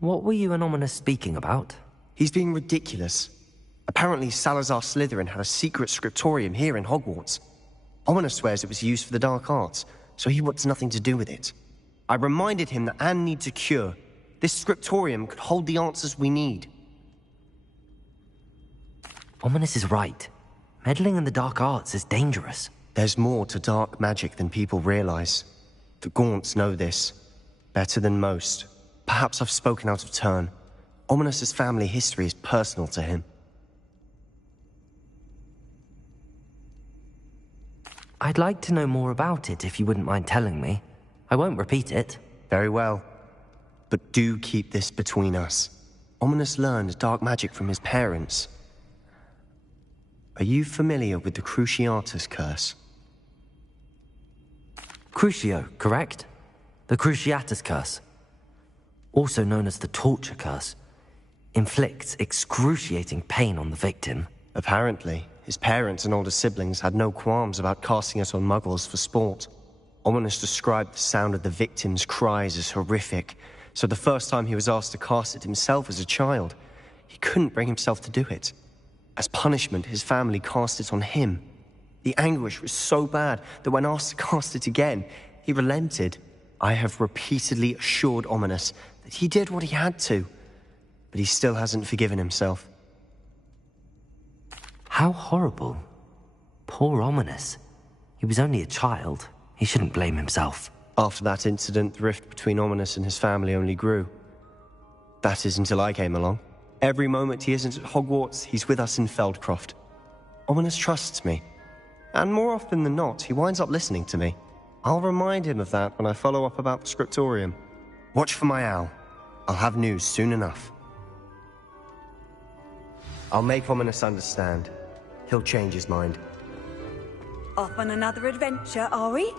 What were you and Ominous speaking about? He's being ridiculous. Apparently Salazar Slytherin had a secret scriptorium here in Hogwarts. Ominous swears it was used for the dark arts, so he wants nothing to do with it. I reminded him that Anne needs a cure. This scriptorium could hold the answers we need. Ominous is right. Meddling in the dark arts is dangerous. There's more to dark magic than people realize. The Gaunts know this. Better than most. Perhaps I've spoken out of turn. Ominous's family history is personal to him. I'd like to know more about it if you wouldn't mind telling me. I won't repeat it. Very well. But do keep this between us. Ominous learned dark magic from his parents. Are you familiar with the Cruciatus curse? Crucio, correct? The Cruciatus curse. Also known as the torture curse. Inflicts excruciating pain on the victim. Apparently, his parents and older siblings had no qualms about casting it on muggles for sport. Ominous described the sound of the victim's cries as horrific, so the first time he was asked to cast it himself as a child, he couldn't bring himself to do it. As punishment, his family cast it on him. The anguish was so bad that when asked to cast it again, he relented. I have repeatedly assured Ominous that he did what he had to, but he still hasn't forgiven himself. How horrible. Poor Ominous. He was only a child. He shouldn't blame himself. After that incident, the rift between Ominous and his family only grew. That is until I came along. Every moment he isn't at Hogwarts, he's with us in Feldcroft. Ominous trusts me. And more often than not, he winds up listening to me. I'll remind him of that when I follow up about the scriptorium. Watch for my owl. I'll have news soon enough. I'll make Ominous understand. He'll change his mind. Off on another adventure, are we?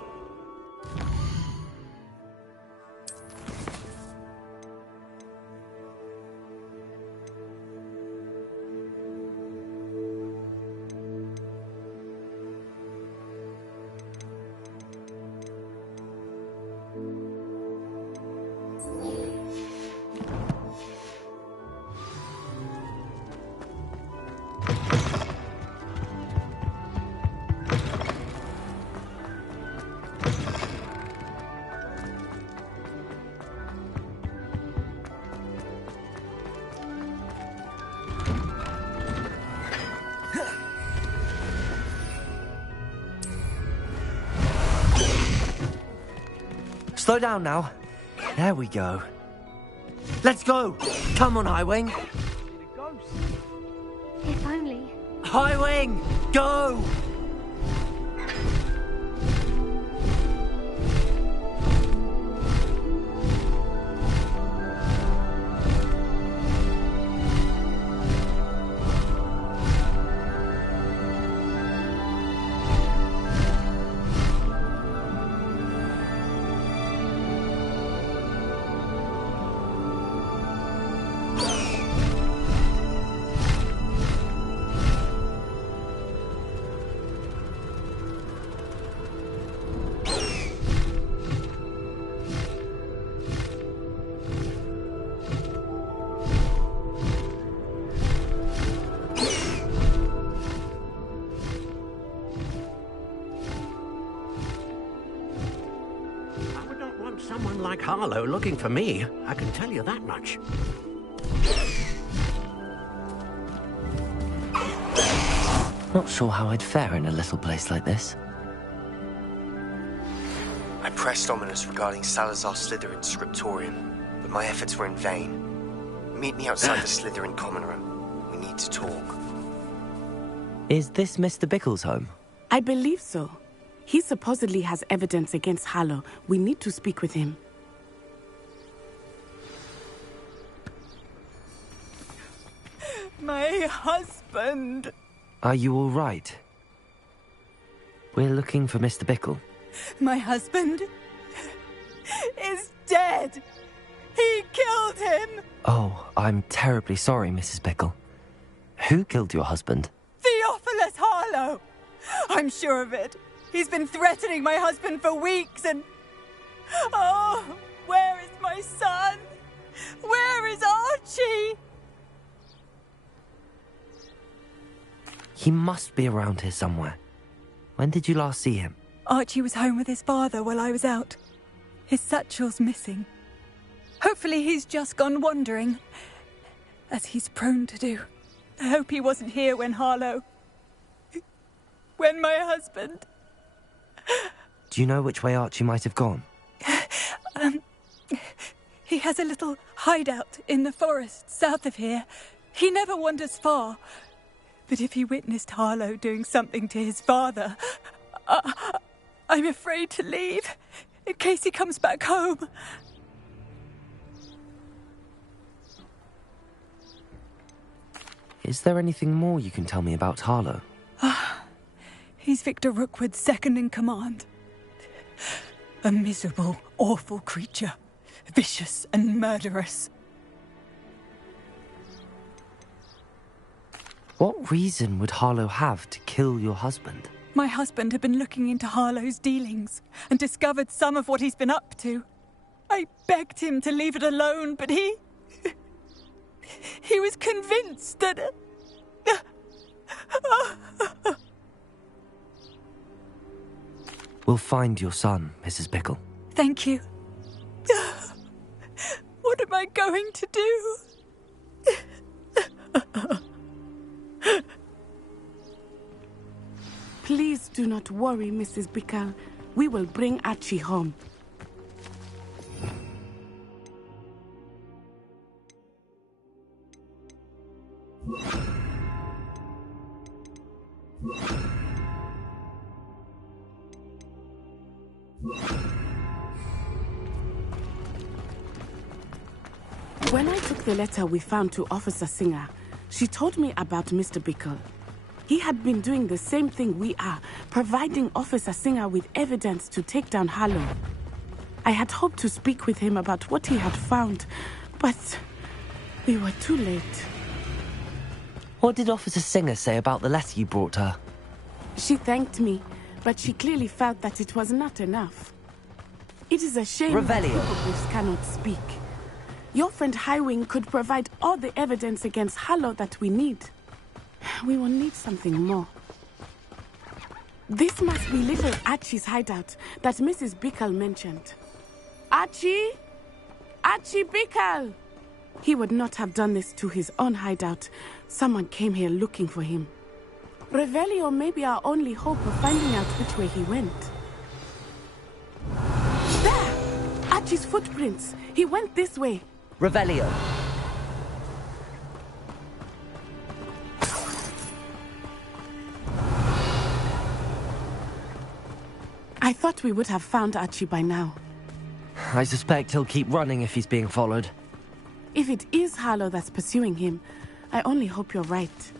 Slow down now. There we go. Let's go! Come on, Highwing! If only. Highwing! Go! Someone like Harlow looking for me, I can tell you that much. Not sure how I'd fare in a little place like this. I pressed Ominous regarding Salazar Slytherin's scriptorium, but my efforts were in vain. Meet me outside the Slytherin common room. We need to talk. Is this Mr. Bickle's home? I believe so. He supposedly has evidence against Harlow. We need to speak with him. My husband. Are you all right? We're looking for Mr. Bickle. My husband is dead. He killed him. Oh, I'm terribly sorry, Mrs. Bickle. Who killed your husband? Theophilus Harlow. I'm sure of it. He's been threatening my husband for weeks and... Oh, where is my son? Where is Archie? He must be around here somewhere. When did you last see him? Archie was home with his father while I was out. His satchel's missing. Hopefully he's just gone wandering, as he's prone to do. I hope he wasn't here when Harlow... when my husband... Do you know which way Archie might have gone? He has a little hideout in the forest south of here. He never wanders far. But if he witnessed Harlow doing something to his father, I'm afraid to leave, in case he comes back home. Is there anything more you can tell me about Harlow? He's Victor Rookwood's second in command. A miserable, awful creature. Vicious and murderous. What reason would Harlow have to kill your husband? My husband had been looking into Harlow's dealings and discovered some of what he's been up to. I begged him to leave it alone, but he was convinced that... We'll find your son, Mrs. Bickle. Thank you. What am I going to do? Please do not worry, Mrs. Bickle. We will bring Archie home. When I took the letter we found to Officer Singer, she told me about Mr. Bickle. He had been doing the same thing we are, providing Officer Singer with evidence to take down Harlow. I had hoped to speak with him about what he had found, but we were too late. What did Officer Singer say about the letter you brought her? She thanked me, but she clearly felt that it was not enough. It is a shame that hippogriffs cannot speak. Your friend Highwing could provide all the evidence against Harlow that we need. We will need something more. This must be little Archie's hideout that Mrs. Bickle mentioned. Archie? Archie Bickle! He would not have done this to his own hideout. Someone came here looking for him. Revelio may be our only hope of finding out which way he went. There! Archie's footprints. He went this way. Revelio. I thought we would have found Archie by now. I suspect he'll keep running if he's being followed. If it is Harlow that's pursuing him, I only hope you're right.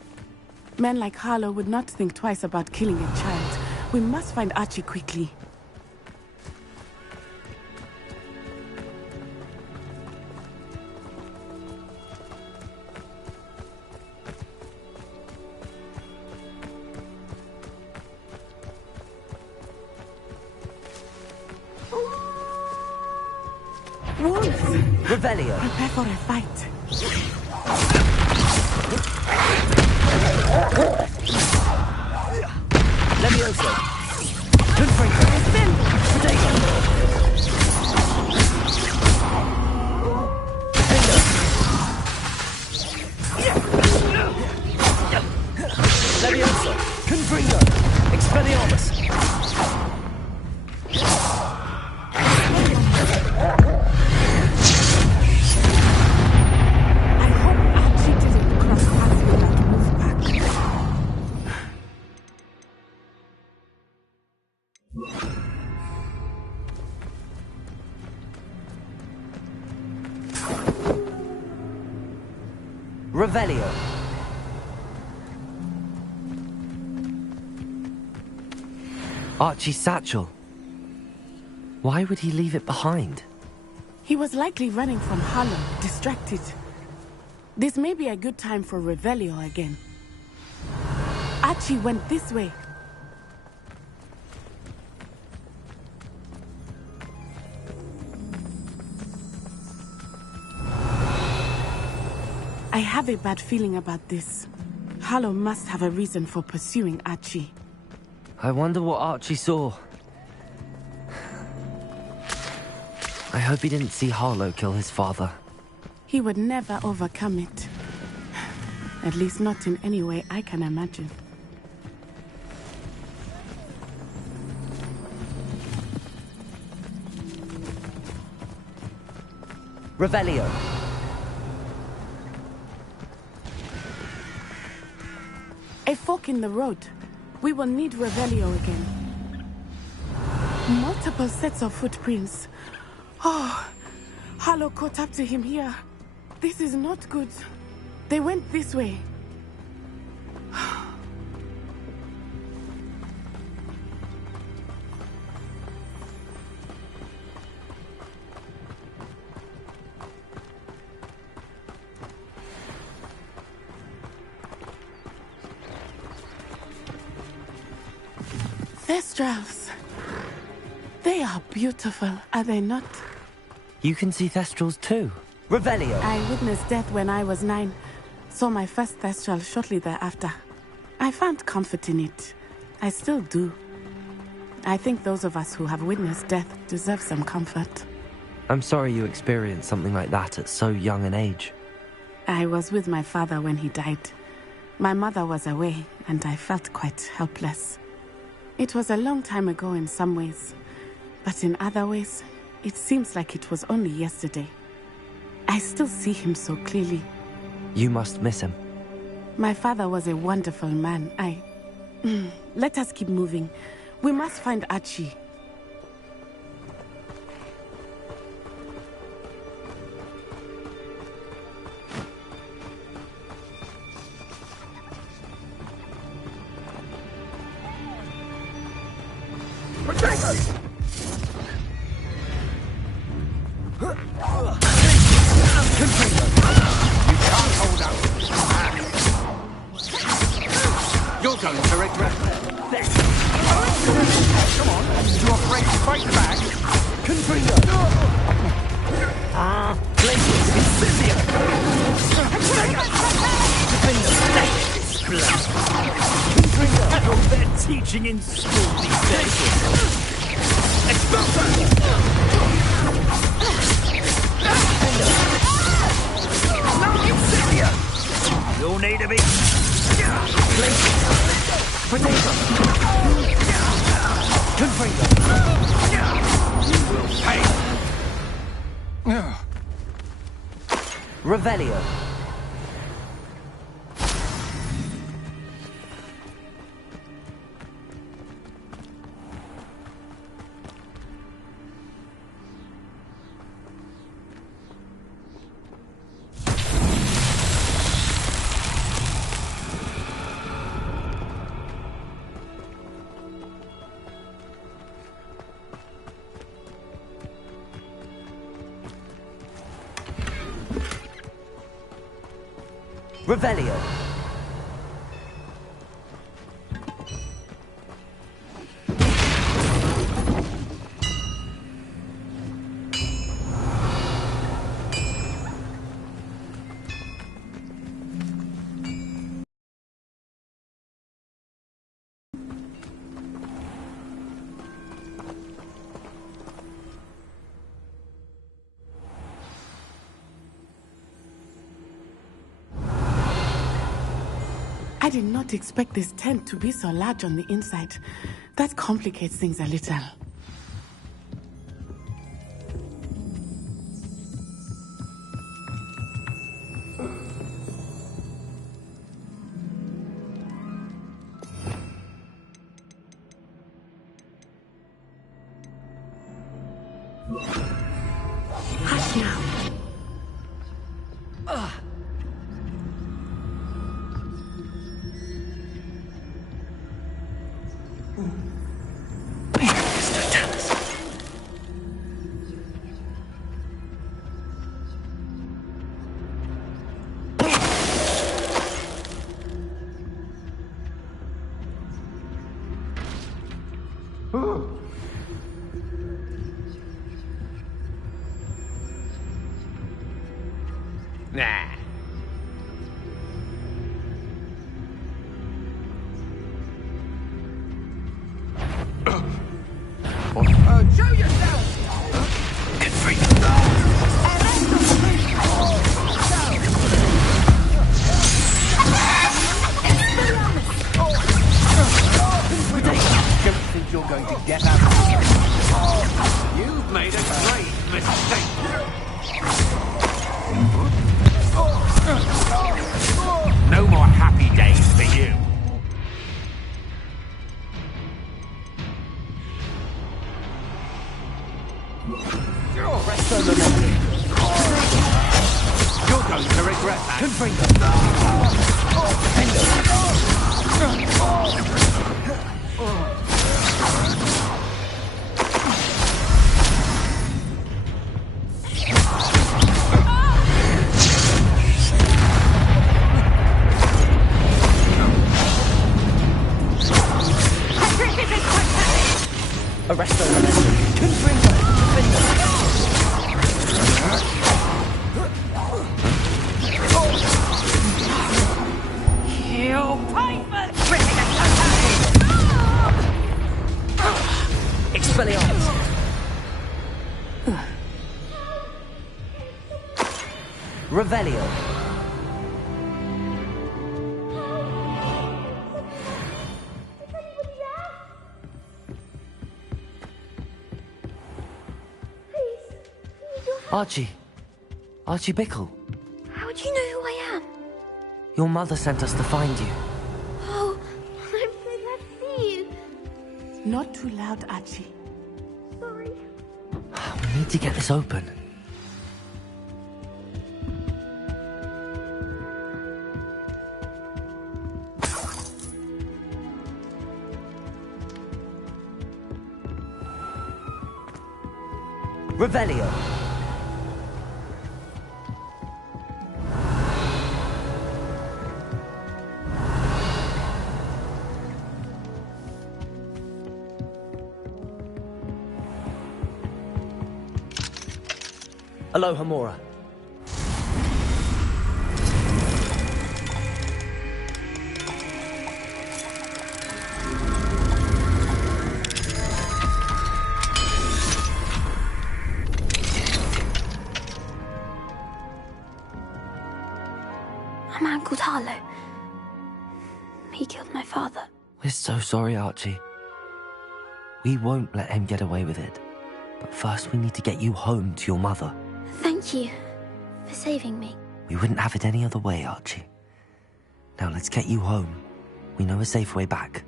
Men like Harlow would not think twice about killing a child. We must find Archie quickly. Wolves! Revelio. Prepare for a fight. Levioso. Confringo. Potato. Levioso. Confringo. Expelliarmus. I Revelio. Archie's satchel. Why would he leave it behind? He was likely running from Harlow, distracted. This may be a good time for Revelio again. Archie went this way. I have a bad feeling about this. Harlow must have a reason for pursuing Archie. I wonder what Archie saw. I hope he didn't see Harlow kill his father. He would never overcome it. At least not in any way I can imagine. Revelio. A fork in the road. We will need Revelio again. Multiple sets of footprints. Oh, Harlow caught up to him here. This is not good. They went this way. Thestrals. They are beautiful, are they not? You can see Thestrals too. Revelio. I witnessed death when I was 9. Saw my first Thestral shortly thereafter. I found comfort in it. I still do. I think those of us who have witnessed death deserve some comfort. I'm sorry you experienced something like that at so young an age. I was with my father when he died. My mother was away, and I felt quite helpless. It was a long time ago in some ways, but in other ways, it seems like it was only yesterday. I still see him so clearly. You must miss him. My father was a wonderful man. Let us keep moving. We must find Archie. You're going to regret that. Come on, you're afraid to fight back? Confringo! Glacius Incisio! Confringo! Oh, they're teaching in school these days. Expulso! No, Incisio! You'll need to be... Potato! Confringo! You will pay! Revelio. Revelio. I did not expect this tent to be so large on the inside. That complicates things a little. Hush now. Nah. Show yourself! Good freak. Don't think you're going to get out of here. You've made a great mistake. No more happy days for you. You're going to regret that. Arresto momentum. Confringo. You pavement! Expelliarmus. Revelio. Archie. Archie Bickle. How do you know who I am? Your mother sent us to find you. Oh, I'm so glad to see you. Not too loud, Archie. Sorry. We need to get this open. Revelio. Aloha Mora. A man called Harlow. He killed my father. We're so sorry, Archie. We won't let him get away with it. But first we need to get you home to your mother. Thank you for saving me. We wouldn't have it any other way, Archie. Now let's get you home. We know a safe way back.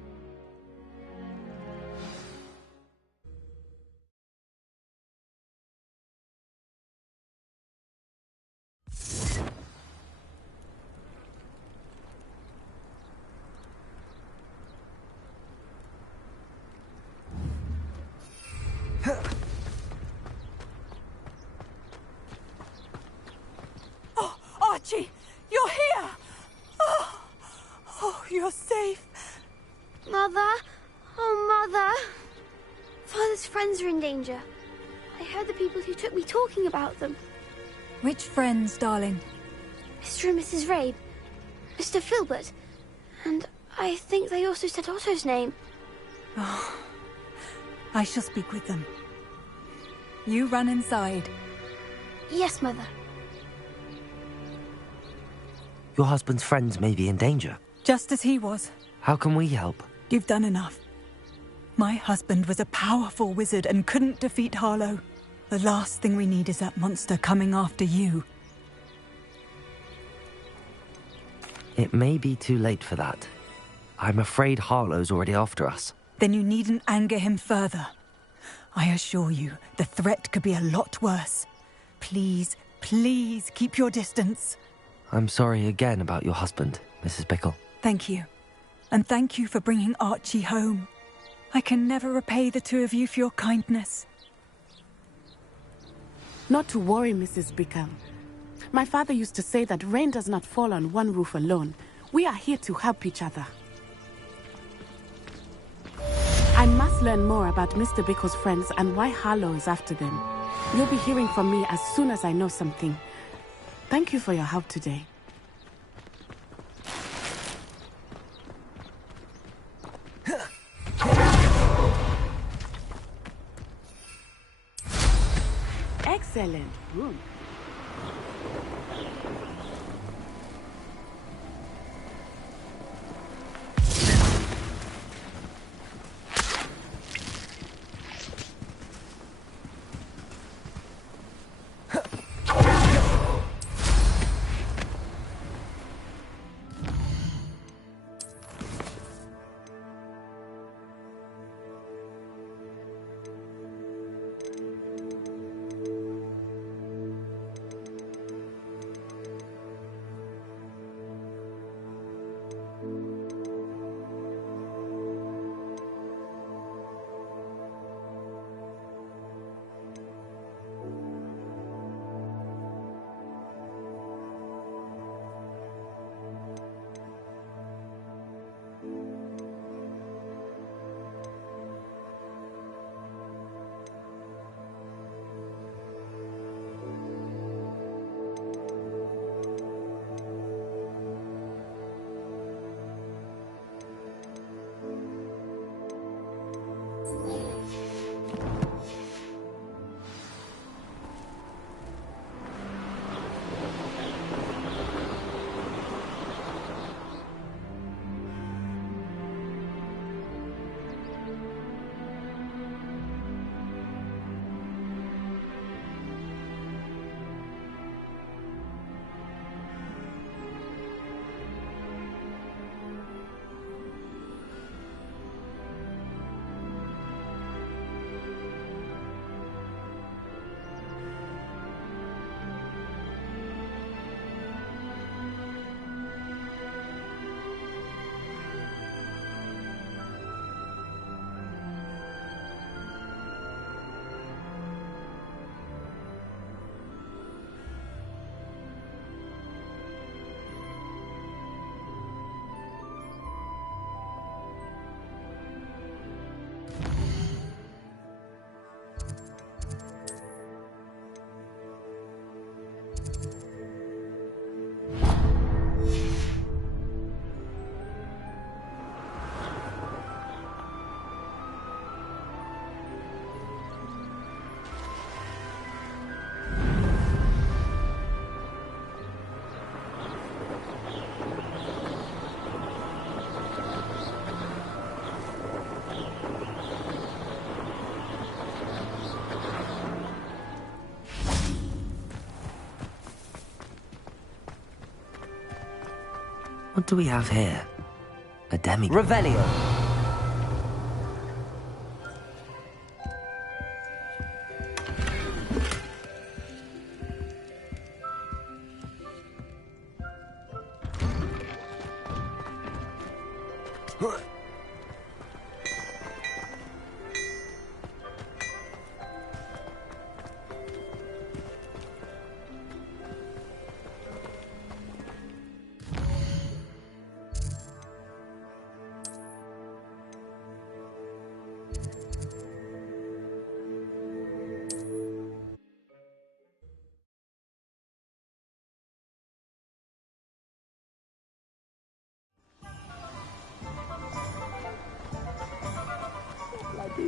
Oh, Archie, you're here! Oh, you're safe. Mother? Oh, Mother. Father's friends are in danger. I heard the people who took me talking about them. Which friends, darling? Mr. and Mrs. Rabe. Mr. Filbert. And I think they also said Otto's name. Oh, I shall speak with them. You run inside. Yes, Mother. Your husband's friends may be in danger. Just as he was. How can we help? You've done enough. My husband was a powerful wizard and couldn't defeat Harlow. The last thing we need is that monster coming after you. It may be too late for that. I'm afraid Harlow's already after us. Then you needn't anger him further. I assure you, the threat could be a lot worse. Please, please keep your distance. I'm sorry again about your husband, Mrs. Bickle. Thank you. And thank you for bringing Archie home. I can never repay the two of you for your kindness. Not to worry, Mrs. Bickle. My father used to say that rain does not fall on one roof alone. We are here to help each other. I must learn more about Mr. Bickle's friends and why Harlow is after them. You'll be hearing from me as soon as I know something. Thank you for your help today. Excellent. Good. What do we have here? A demigod. Revelio.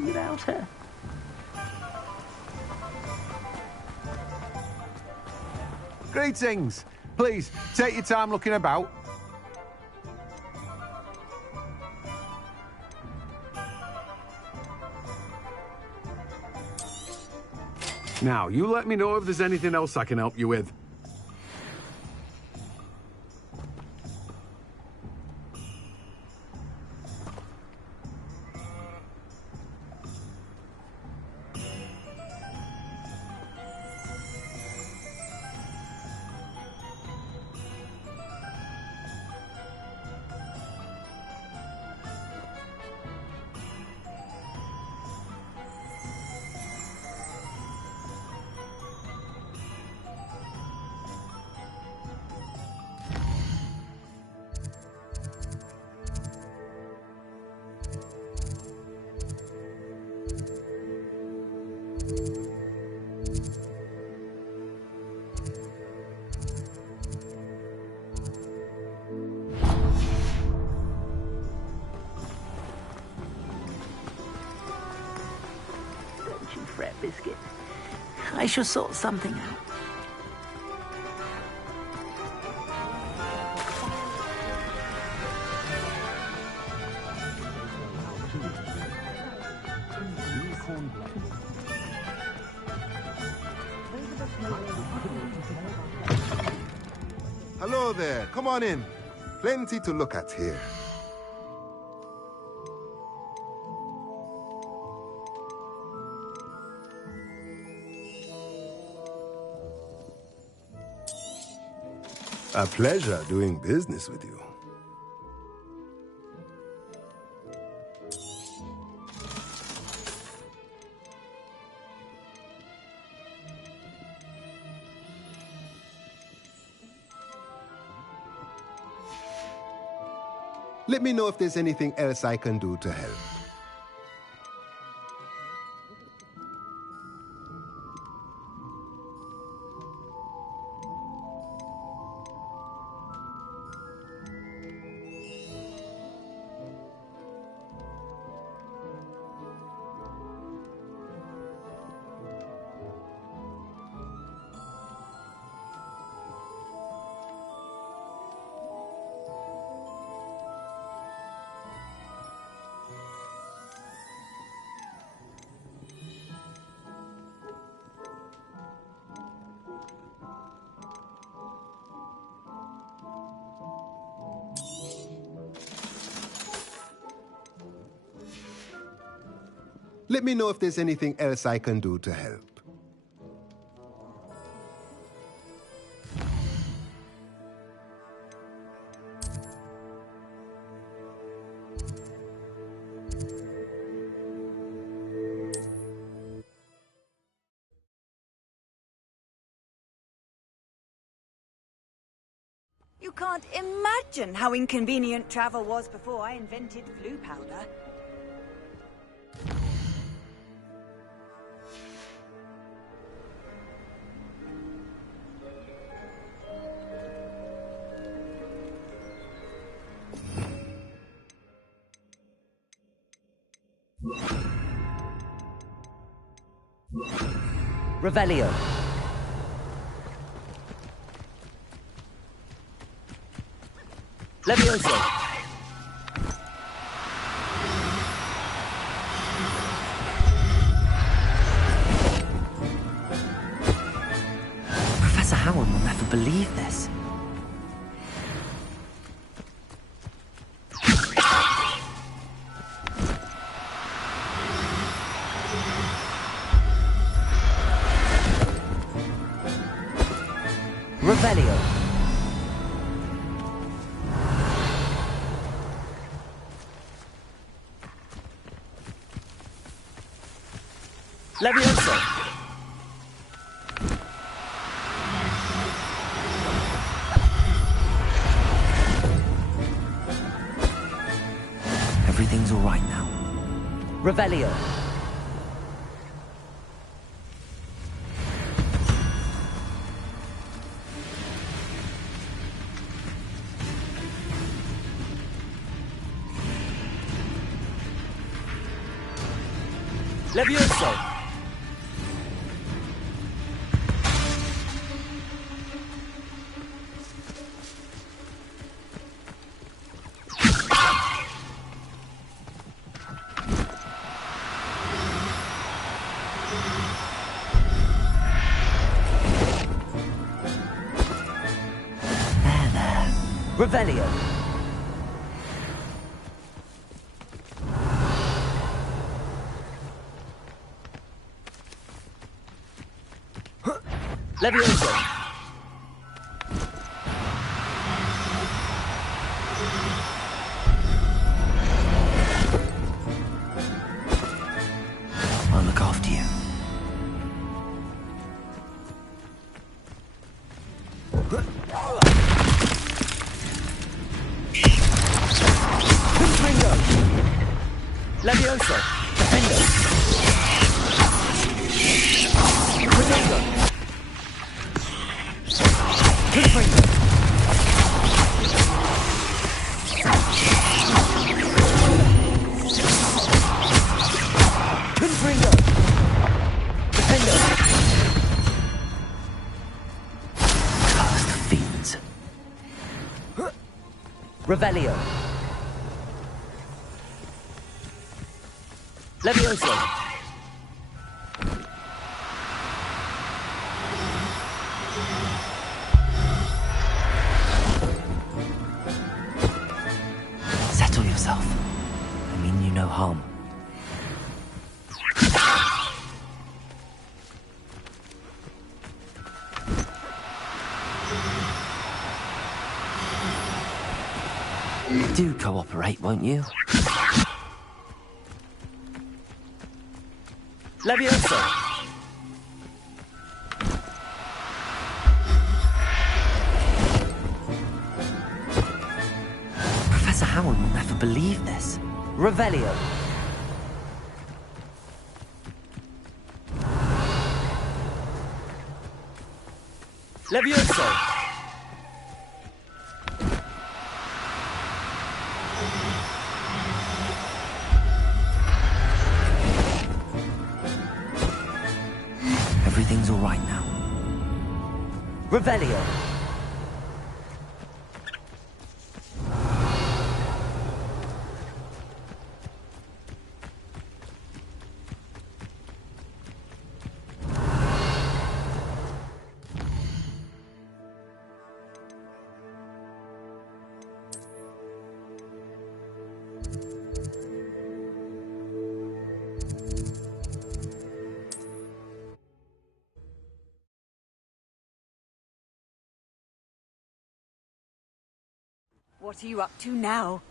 Without her. Greetings. Please, take your time looking about. Now, you let me know if there's anything else I can help you with. I shall sort something out. Hello there. Come on in. Plenty to look at here. A pleasure doing business with you. Let me know if there's anything else I can do to help. Let me know if there's anything else I can do to help. You can't imagine how inconvenient travel was before I invented blue powder. Revelio. Levioso. Professor Howard will never believe this. Revelio. Levioso. Everything's all right now. Revelio. Levioso. Revelio. Levioso. I'll look after you. Levioso. Defendo. Defendo. Defendo. Defendo. Defendo. Revelio. Levioso. Settle yourself. I mean you no harm. Do cooperate, won't you? Levioso! Professor Howard will never believe this. Revelio! Levioso! Everything's all right now. Revelio! What are you up to now?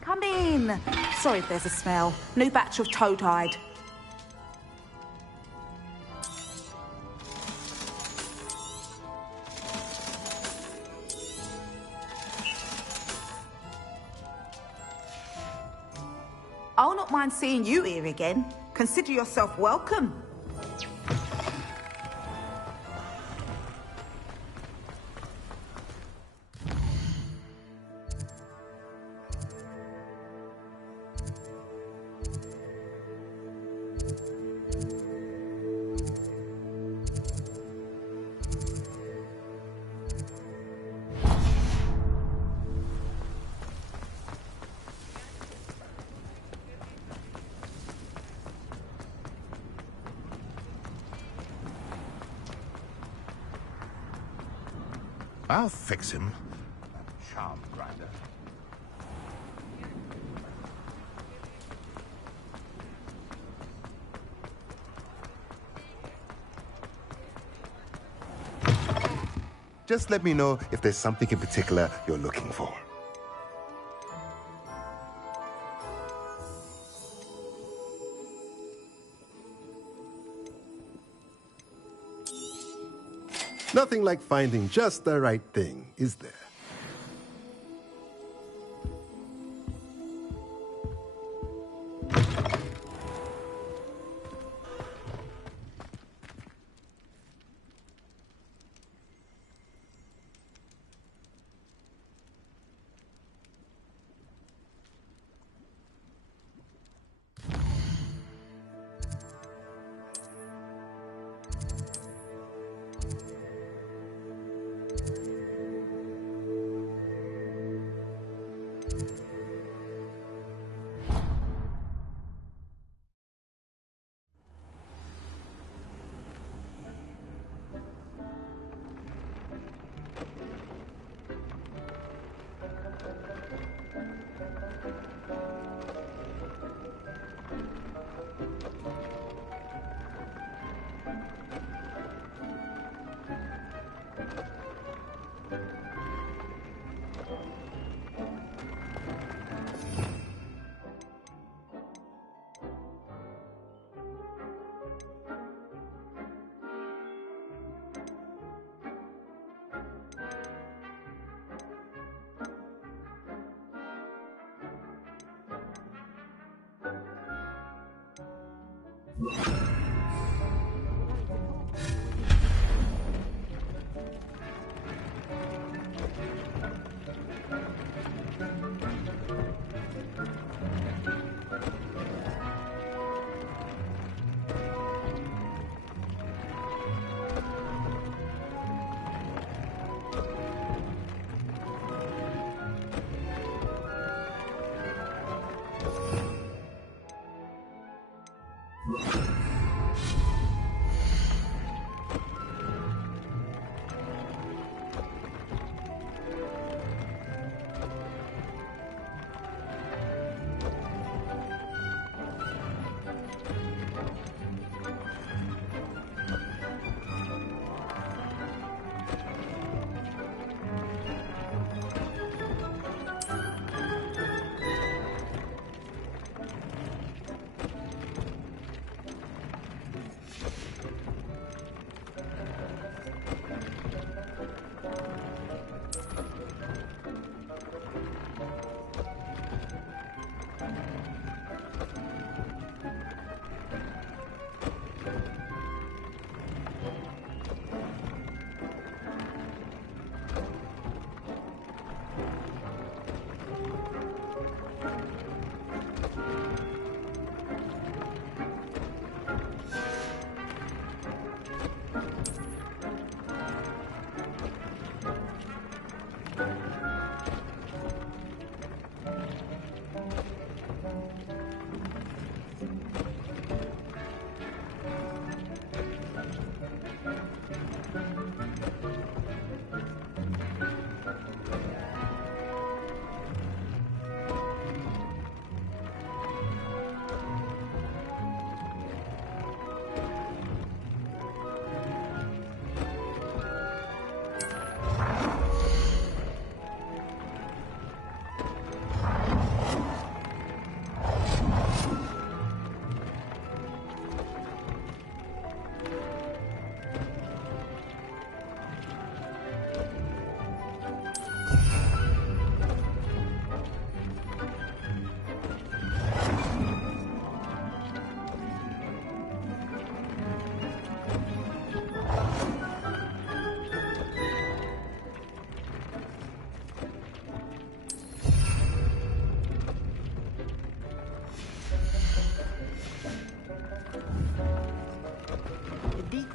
Come in. Sorry if there's a smell. New batch of toad-hide. I'll not mind seeing you here again. Consider yourself welcome. I'll fix him. Charm grinder. Just let me know if there's something in particular you're looking for. Nothing like finding just the right thing, is there?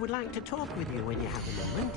Would like to talk with you when you have a moment.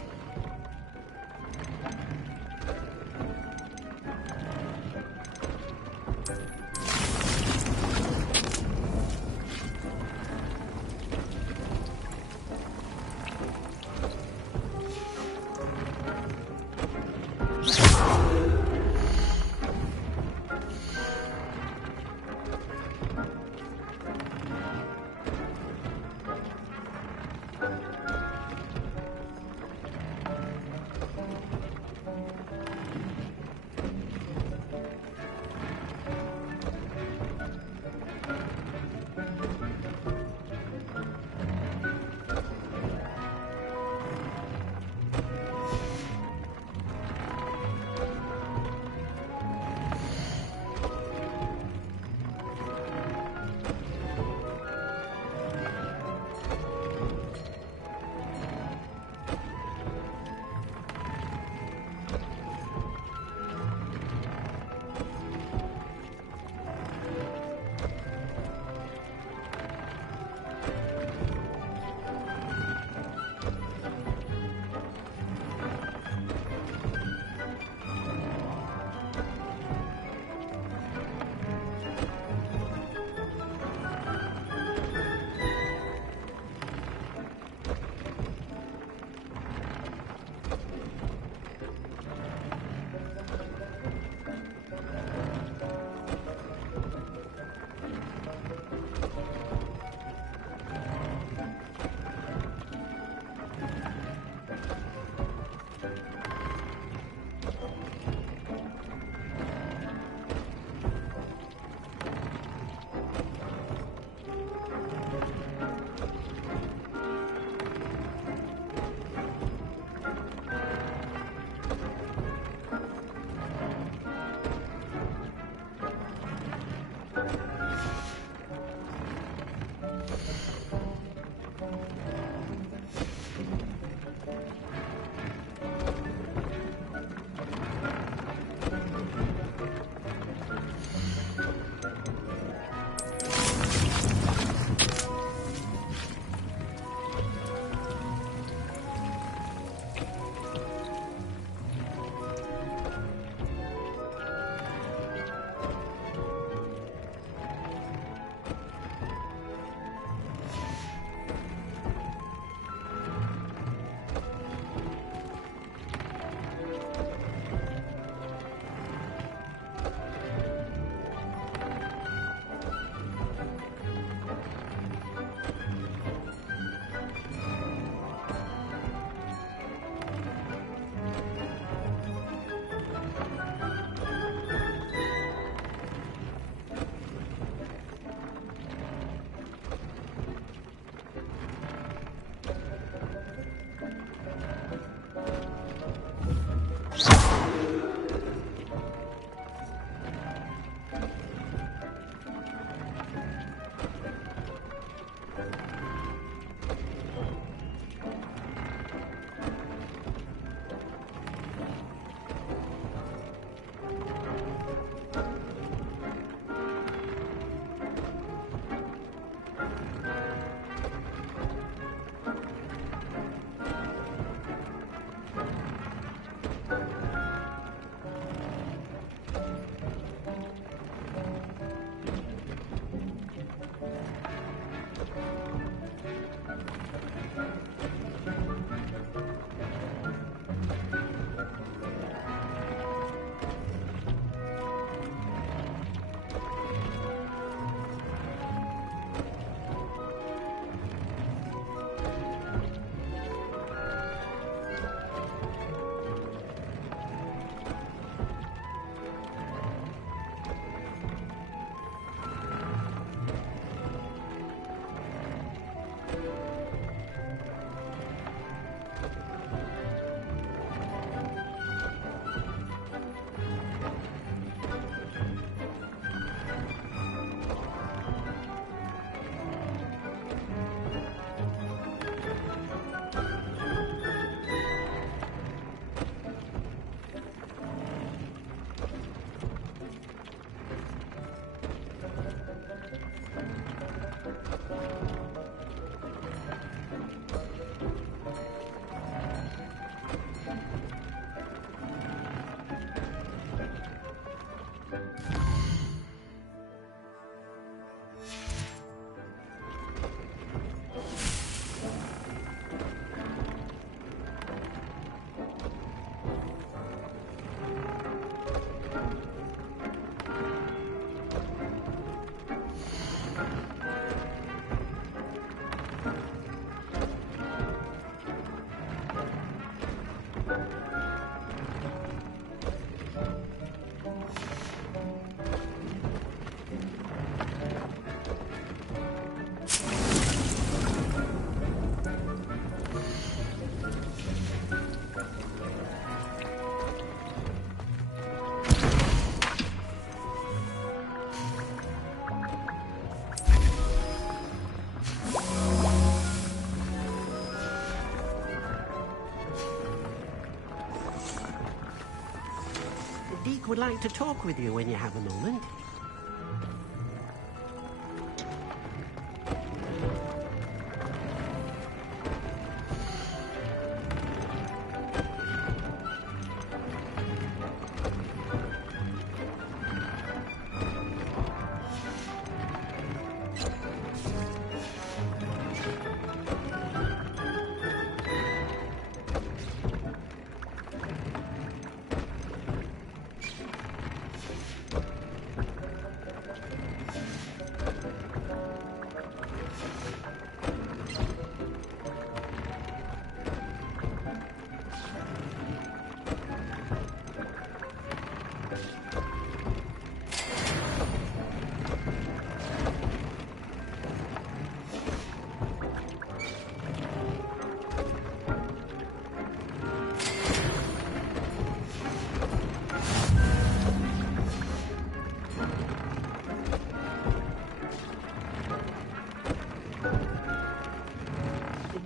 Deke would like to talk with you when you have a moment.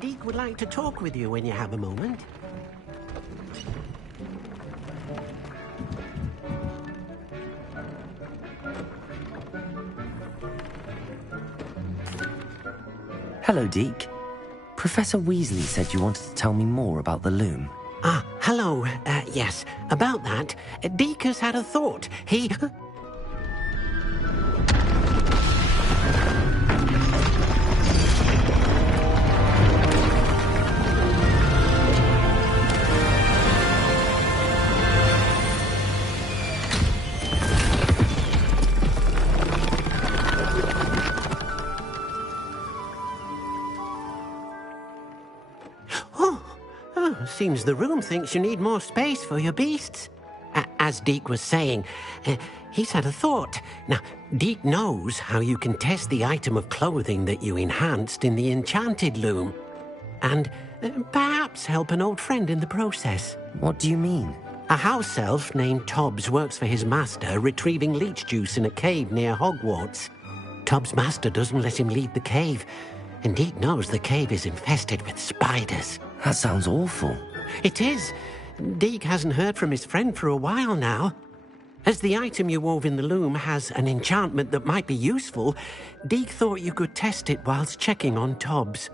Deke would like to talk with you when you have a moment. Hello, Deke. Professor Weasley said you wanted to tell me more about the loom. Ah, hello. Yes, about that, Deke has had a thought. He... Seems the room thinks you need more space for your beasts. As Deke was saying, he's had a thought. Now, Deke knows how you can test the item of clothing that you enhanced in the enchanted loom. And perhaps help an old friend in the process. What do you mean? A house elf named Tobbs works for his master retrieving leech juice in a cave near Hogwarts. Tobbs' master doesn't let him leave the cave, and Deke knows the cave is infested with spiders. That sounds awful. It is. Deke hasn't heard from his friend for a while now. As the item you wove in the loom has an enchantment that might be useful, Deke thought you could test it whilst checking on Tobbs.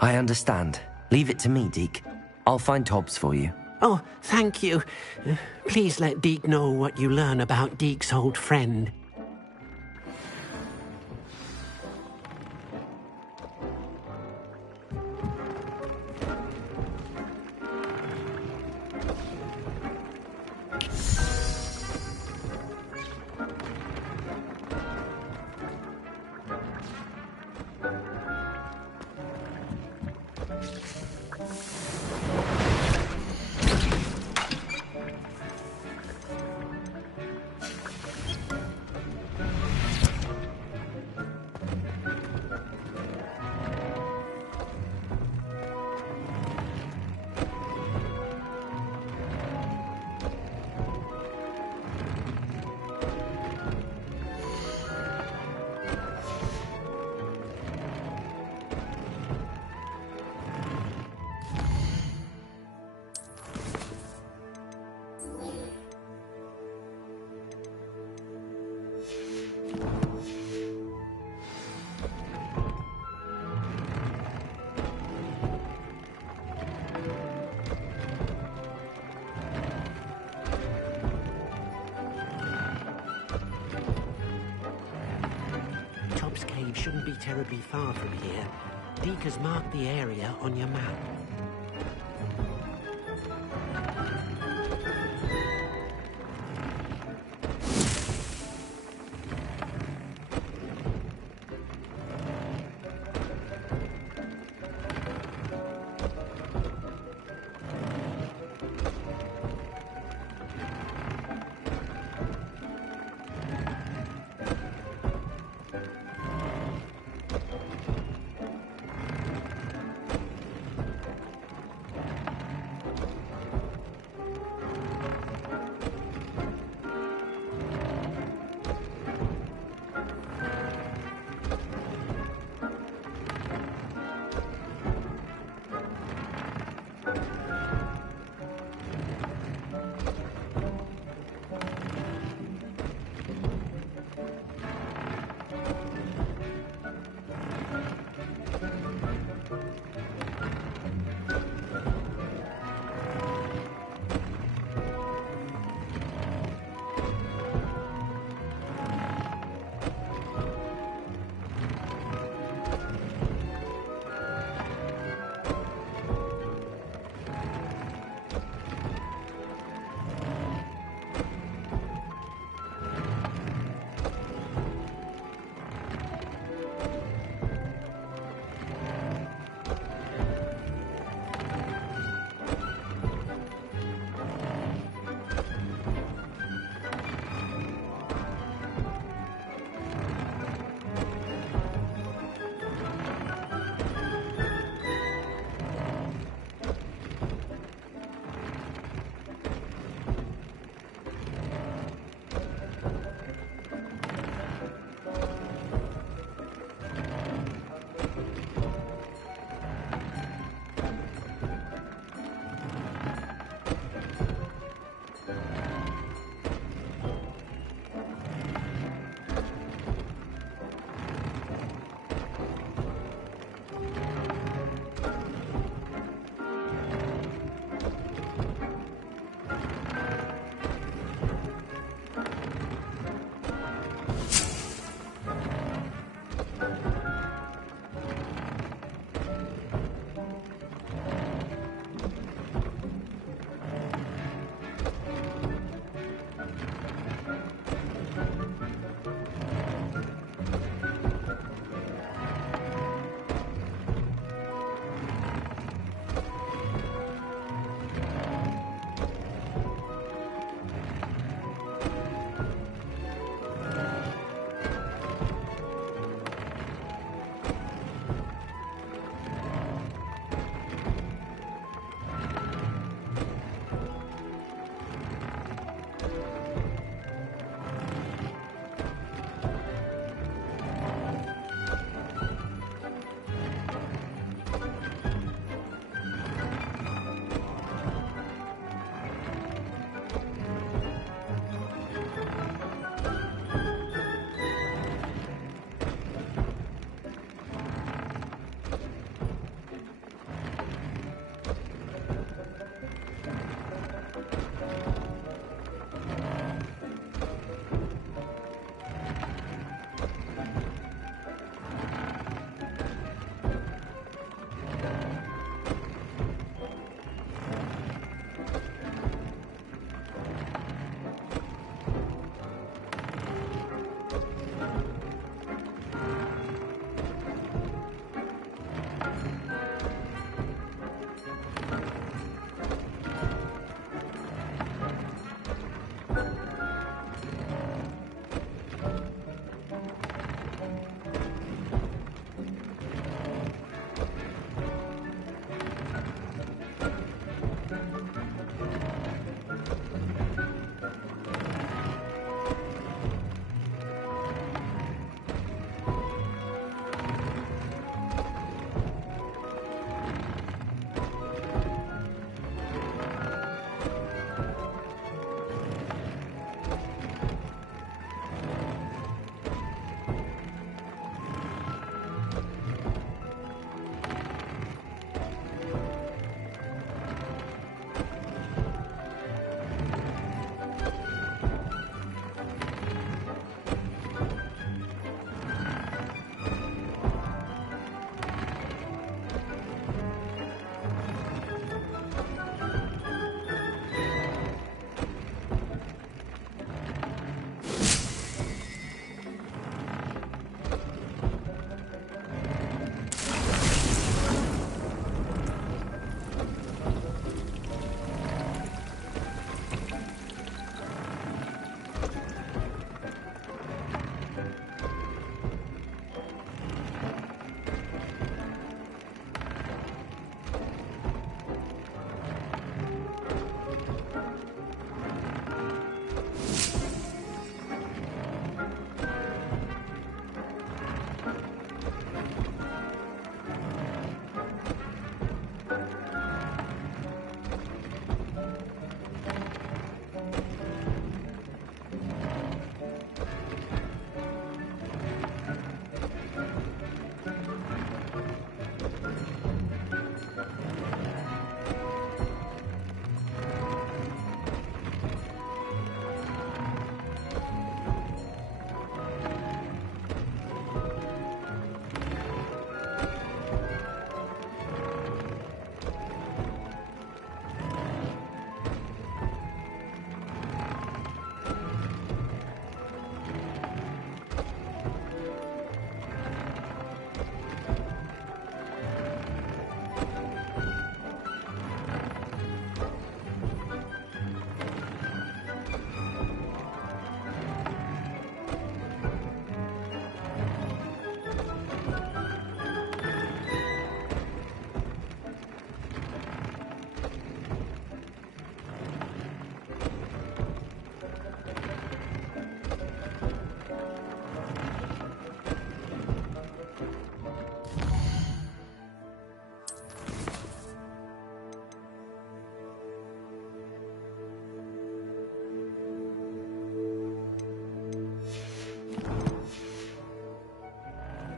I understand. Leave it to me, Deke. I'll find Tobbs for you. Oh, thank you. Please let Deke know what you learn about Deke's old friend. Tobbs Cave shouldn't be terribly far from here. Deke has marked the area on your map.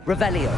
Revelio.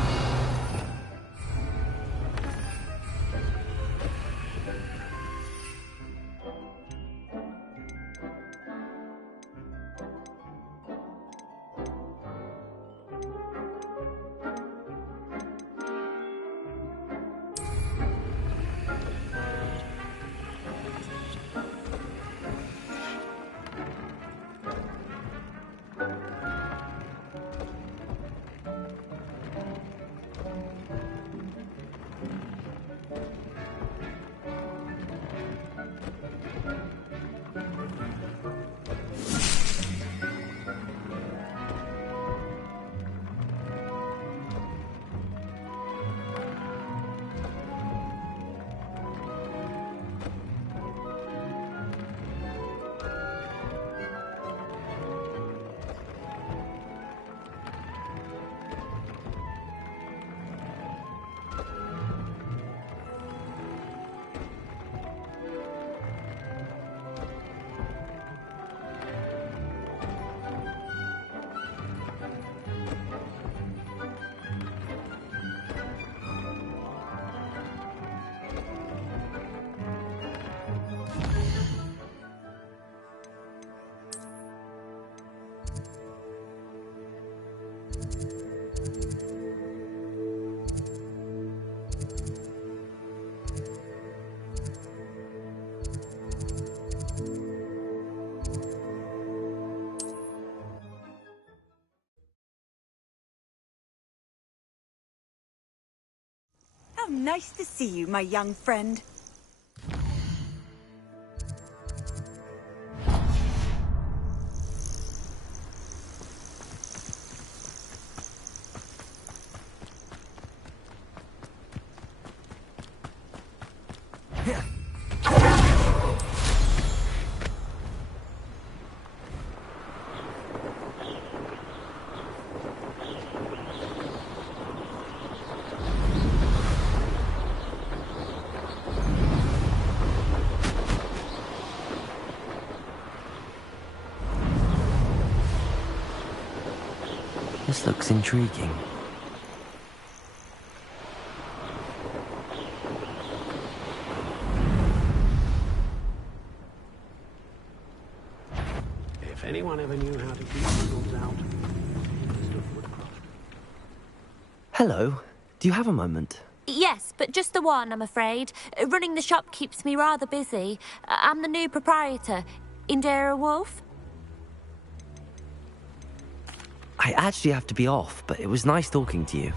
How nice to see you, my young friend. This looks intriguing. If anyone ever knew how to keep animals out, Mr. Woodcroft. Hello. Do you have a moment? Yes, but just the one, I'm afraid. Running the shop keeps me rather busy. I'm the new proprietor. Indira Wolf? I actually have to be off, but it was nice talking to you.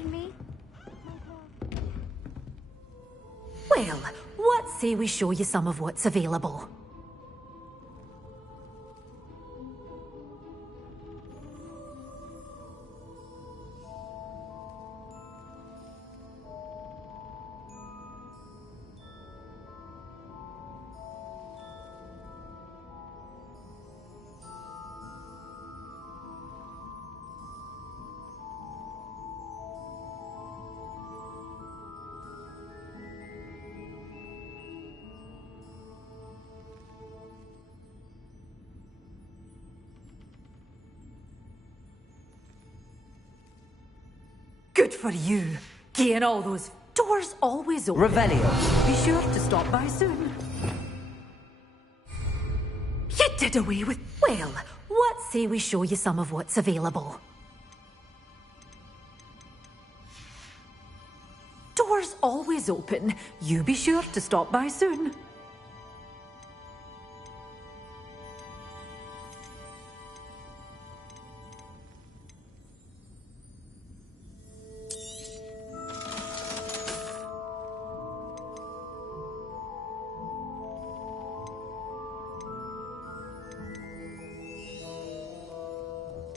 Pardon me? Well, what say we show you some of what's available? Good for you. Getting all those doors always open. Revelio. Be sure to stop by soon. You did away with... Well, what say we show you some of what's available? Doors always open. You be sure to stop by soon.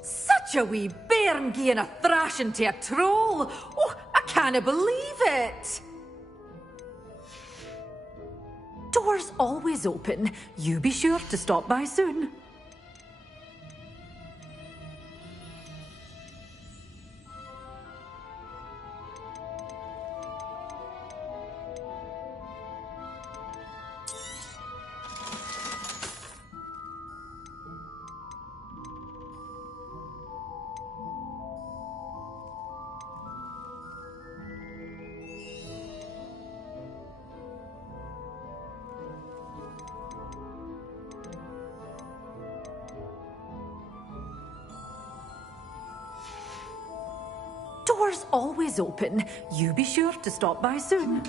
Such a wee bairn gieing a thrashing to a troll. Oh, I can't believe it. Doors always open. You be sure to stop by soon. Doors always open. You be sure to stop by soon.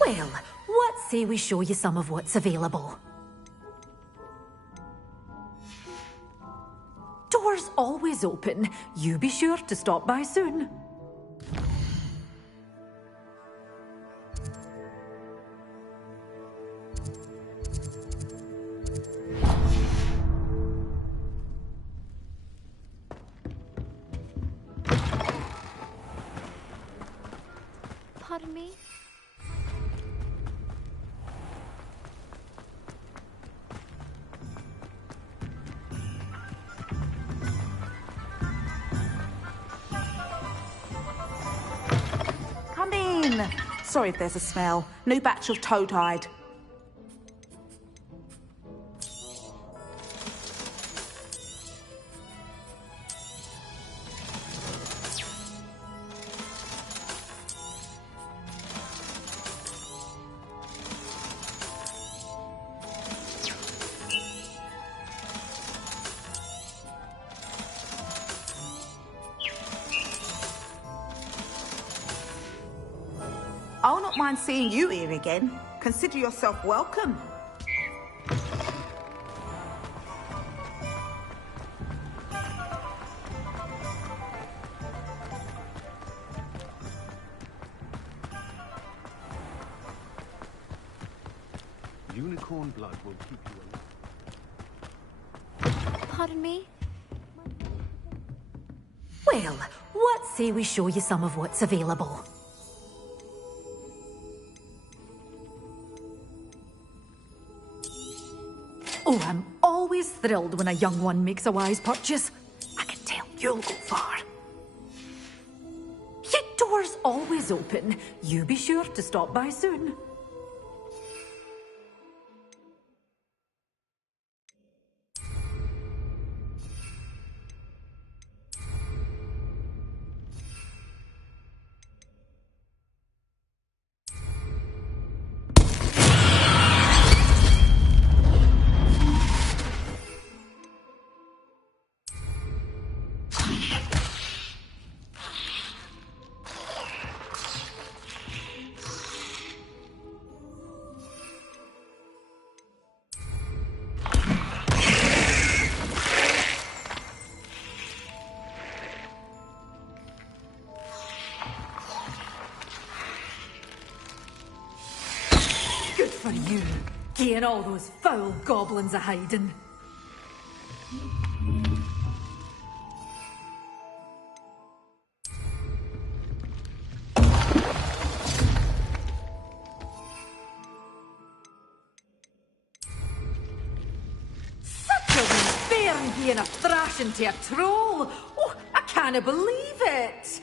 Well, what say we show you some of what's available? Doors always open. You be sure to stop by soon. Pardon me? Come in. Sorry if there's a smell. New batch of toad-hide. I'll not mind seeing you here again. Consider yourself welcome. Unicorn blood will keep you alive. Pardon me? Well, what say we show you some of what's available? Oh, I'm always thrilled when a young one makes a wise purchase. I can tell you'll go far. Your door's always open. You be sure to stop by soon. for you, getting all those foul goblins a hiding. Such a wee bairn being a thrashing to a troll. Oh, I can't believe it.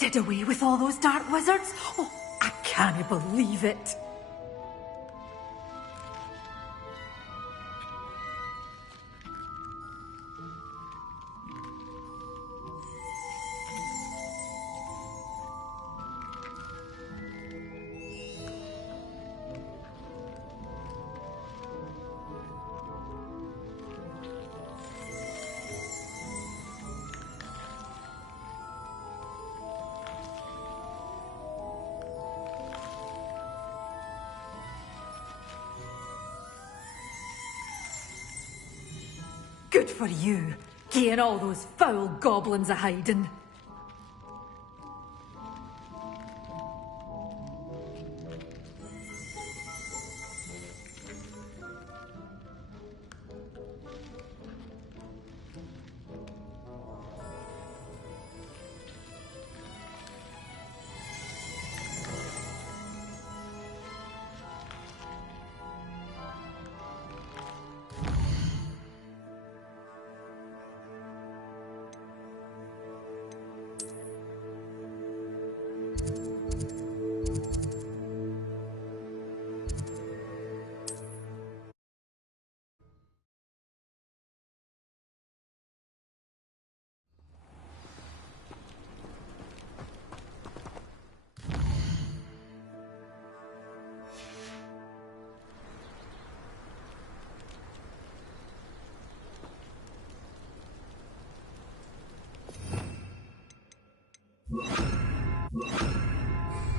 You did away with all those dark wizards? Oh, I can't believe it. Good for you, getting all those foul goblins a hiding.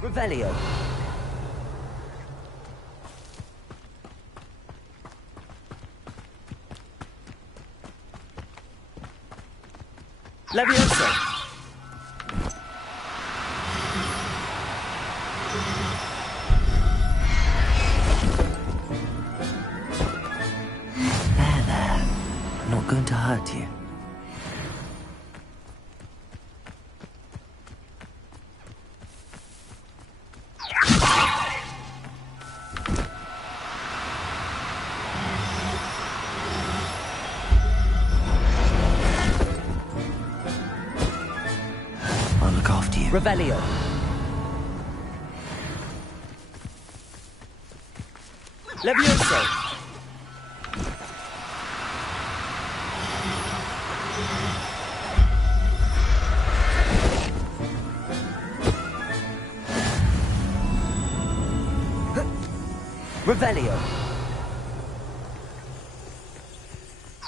Revelio. Levioso. There. Not going to hurt you. Revelio. Levioso. Revelio.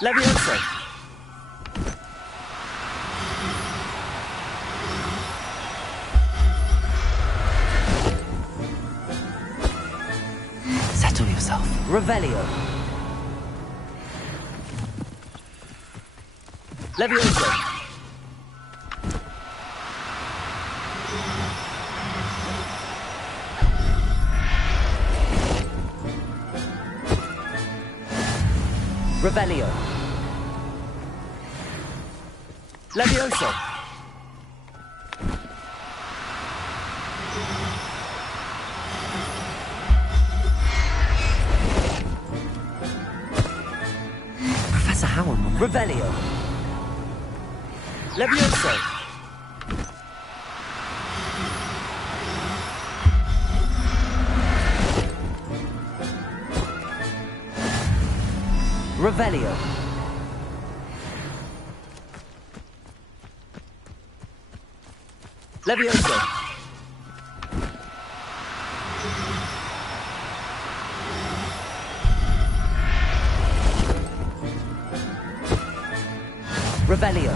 Levioso. Revelio. Levioso. Revelio. Levioso. Professor Howard. Revelio. Levioso. Revelio. Levioso. Revelio.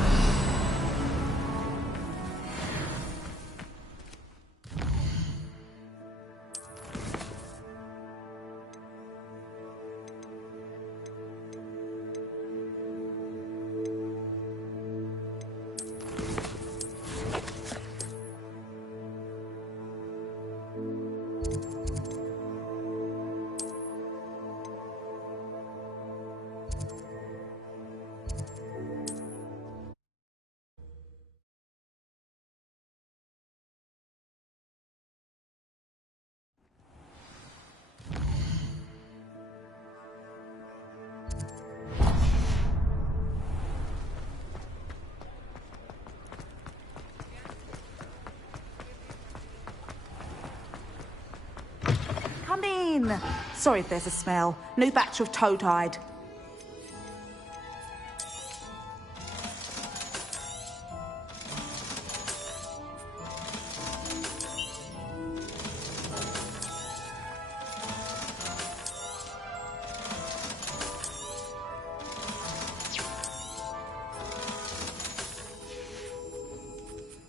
Come in. Sorry if there's a smell. New batch of toad-hide.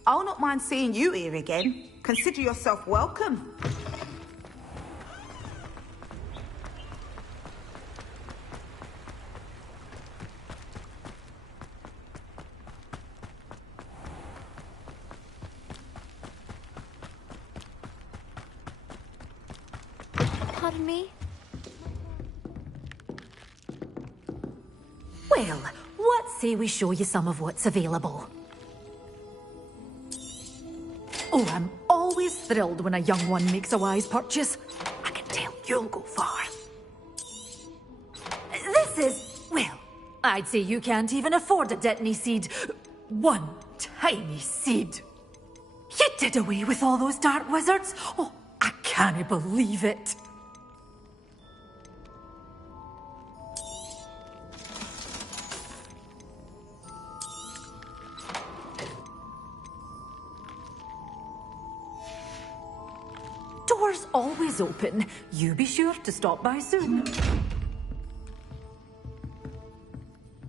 I'll not mind seeing you here again. Consider yourself welcome. Pardon me? Well, what say we show you some of what's available? Oh, I'm always thrilled when a young one makes a wise purchase. I can tell you'll go far. This is, well, I'd say you can't even afford a Detony seed. One tiny seed. You did away with all those dark wizards? Oh, I can't believe it. Doors always open. You be sure to stop by soon.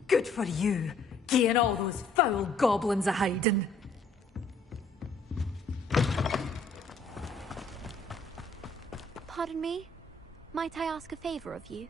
Good for you, getting all those foul goblins a hiding. Pardon me? Might I ask a favor of you?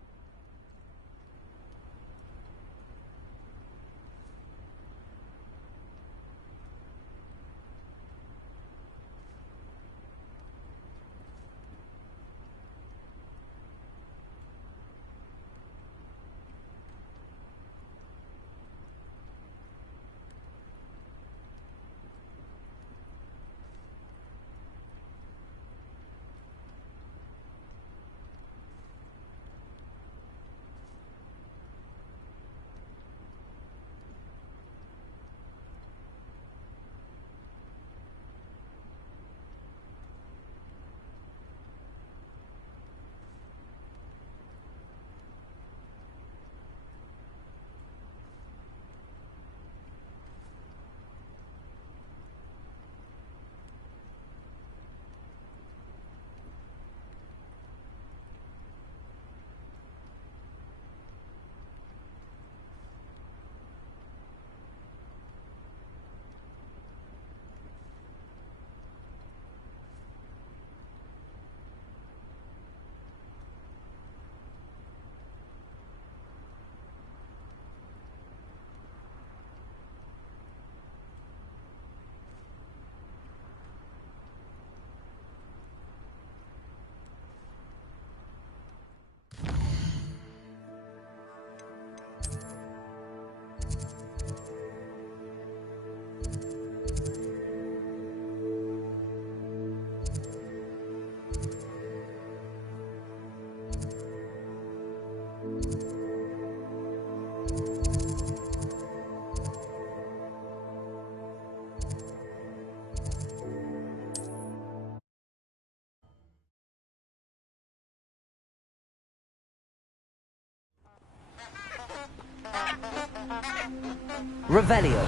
Revelio.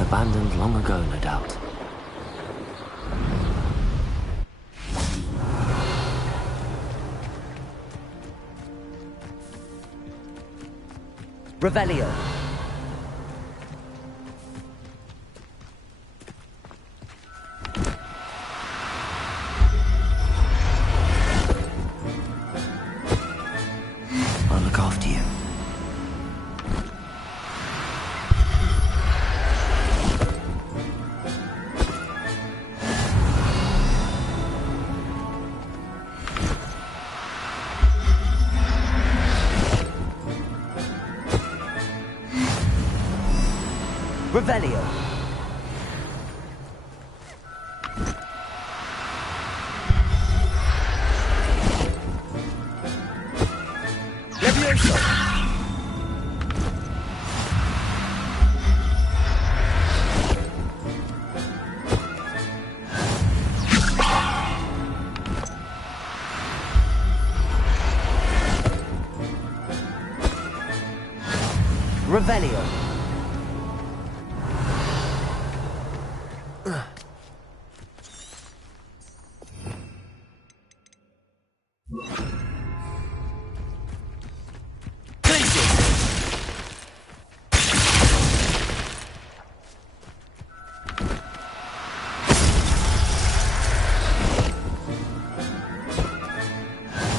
Abandoned long ago, no doubt. Revelio. I'll look after you. Revelio. Levioso. Revelio.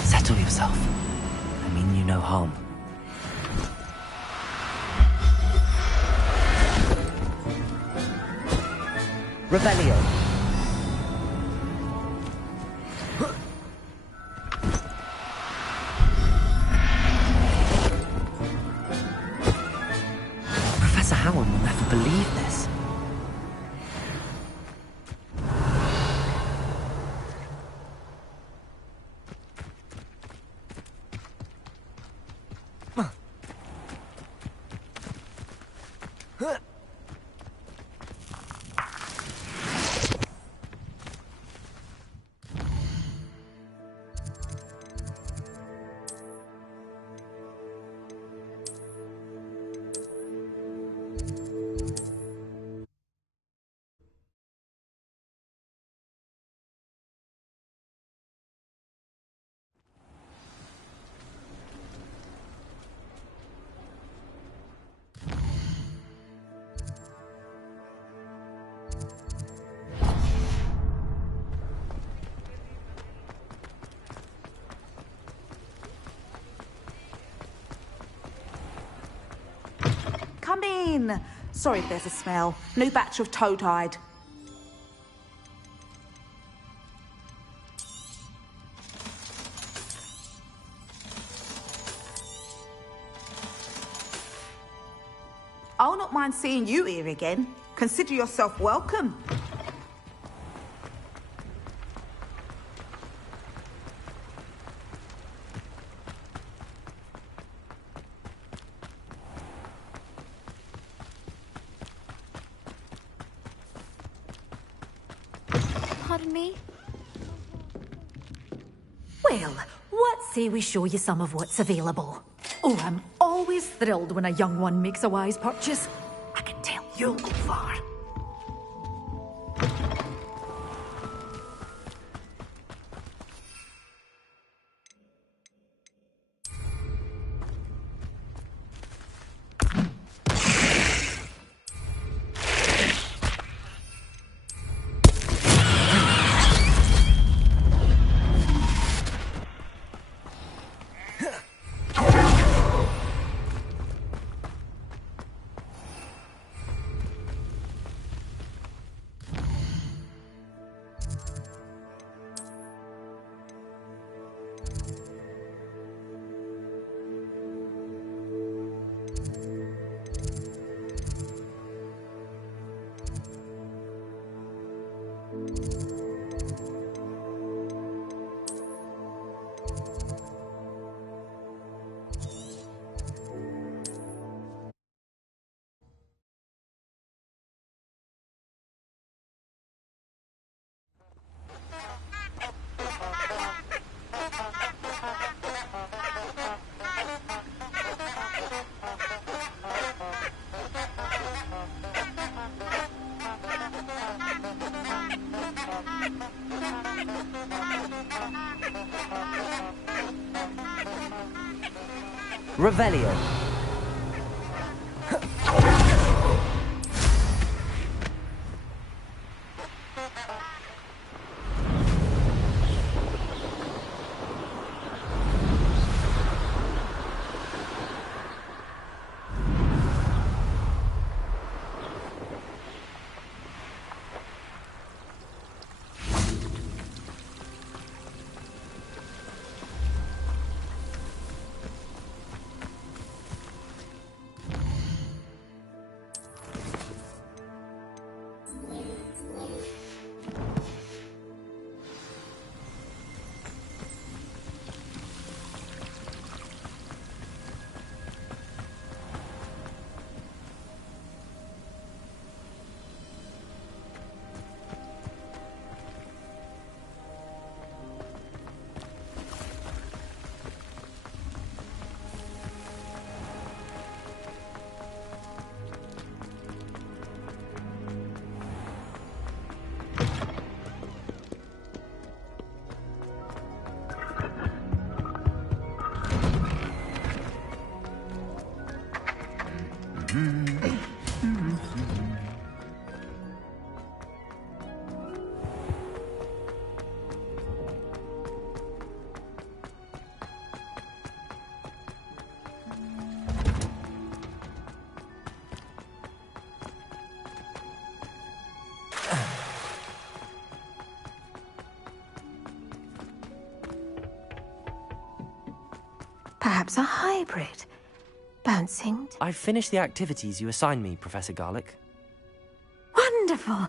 Settle yourself. I mean you no harm. Revelio. Professor Howard will never believe this. Come in. Sorry if there's a smell. New batch of toad-hide. I'll not mind seeing you here again. Consider yourself welcome. Pardon me? Well, what say we show you some of what's available? Oh, I'm always thrilled when a young one makes a wise purchase. I can tell you'll go far. Revelio. Perhaps a hybrid. Bouncing. I've finished the activities you assigned me, Professor Garlick. Wonderful!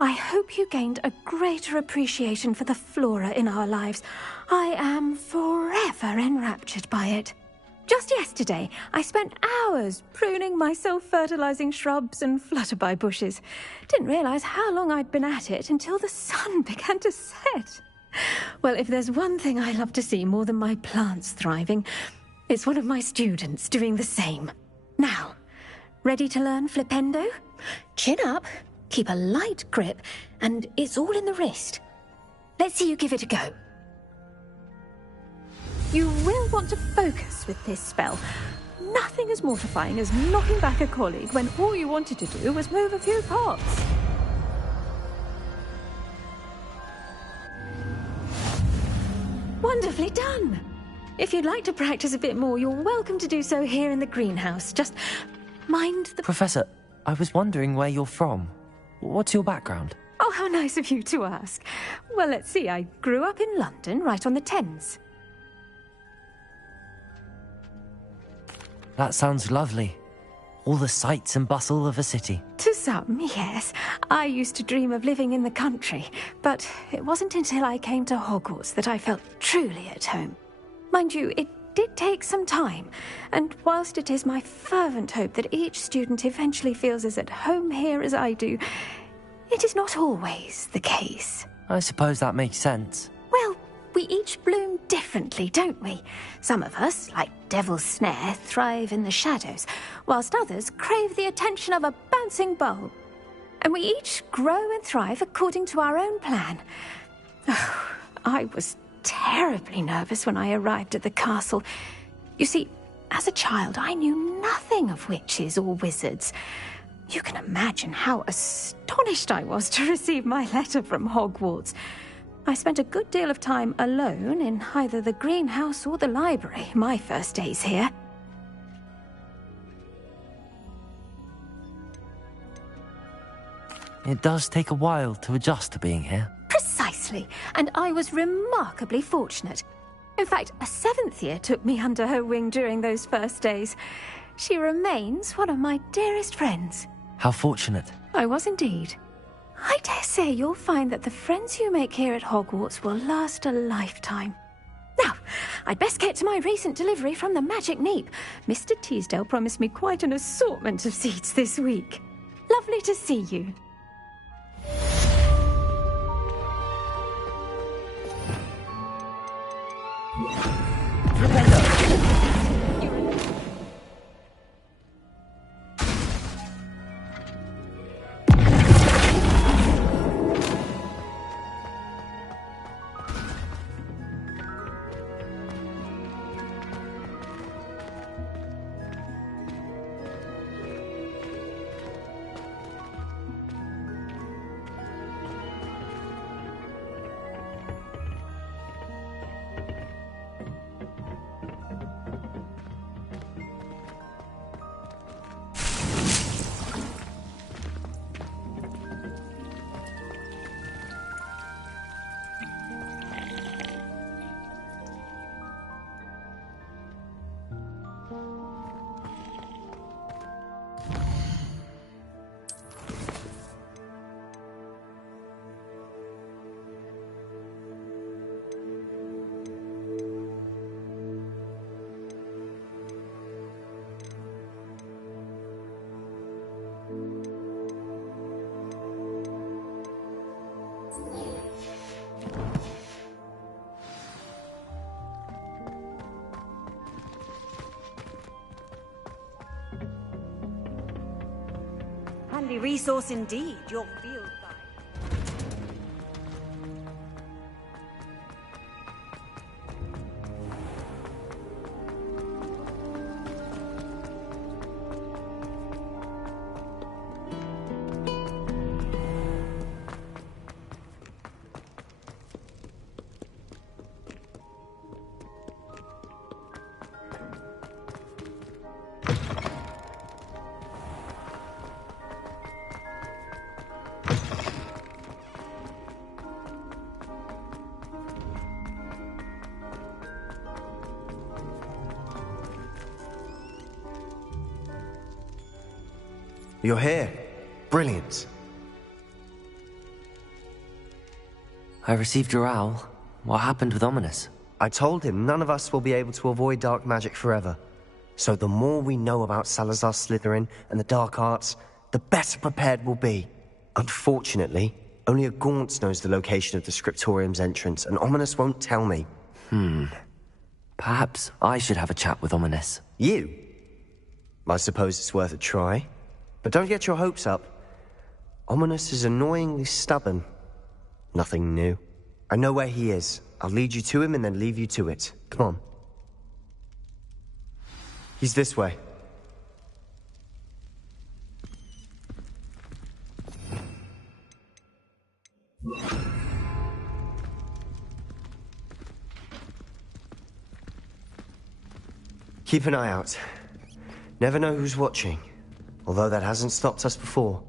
I hope you gained a greater appreciation for the flora in our lives. I am forever enraptured by it. Just yesterday, I spent hours pruning my self-fertilizing shrubs and flutterby bushes. Didn't realize how long I'd been at it until the sun began to set. Well, if there's one thing I love to see more than my plants thriving, it's one of my students doing the same. Now, ready to learn Flipendo? Chin up, keep a light grip, and it's all in the wrist. Let's see you give it a go. You will want to focus with this spell. Nothing as mortifying as knocking back a colleague when all you wanted to do was move a few pots. Wonderfully done! If you'd like to practice a bit more, you're welcome to do so here in the greenhouse. Just mind the... Professor, I was wondering where you're from. What's your background? Oh, how nice of you to ask. Well, let's see. I grew up in London, right on the Thames. That sounds lovely. All the sights and bustle of a city. To some, yes. I used to dream of living in the country, but it wasn't until I came to Hogwarts that I felt truly at home. Mind you, it did take some time, and whilst it is my fervent hope that each student eventually feels as at home here as I do, it is not always the case. I suppose that makes sense. Well, we each bloom differently, don't we? Some of us, like Devil's Snare, thrive in the shadows, whilst others crave the attention of a bouncing bulb. And we each grow and thrive according to our own plan. Oh, I was terribly nervous when I arrived at the castle. You see, as a child, I knew nothing of witches or wizards. You can imagine how astonished I was to receive my letter from Hogwarts. I spent a good deal of time alone in either the greenhouse or the library my first days here. It does take a while to adjust to being here. Precisely, and I was remarkably fortunate. In fact, a 7th year took me under her wing during those first days. She remains one of my dearest friends. How fortunate. I was indeed. I dare say you'll find that the friends you make here at Hogwarts will last a lifetime. Now, I'd best get to my recent delivery from the Magic Neep. Mr. Teasdale promised me quite an assortment of seeds this week. Lovely to see you. handy resource indeed, your field guide. You're here. Brilliant. I received your owl. What happened with Ominous? I told him none of us will be able to avoid dark magic forever. So the more we know about Salazar Slytherin and the dark arts, the better prepared we'll be. Unfortunately, only a Gaunt knows the location of the Scriptorium's entrance, and Ominous won't tell me. Perhaps I should have a chat with Ominous. You? I suppose it's worth a try. But don't get your hopes up. Ominous is annoyingly stubborn. Nothing new. I know where he is. I'll lead you to him and then leave you to it. Come on. He's this way. Keep an eye out. Never know who's watching. Although that hasn't stopped us before.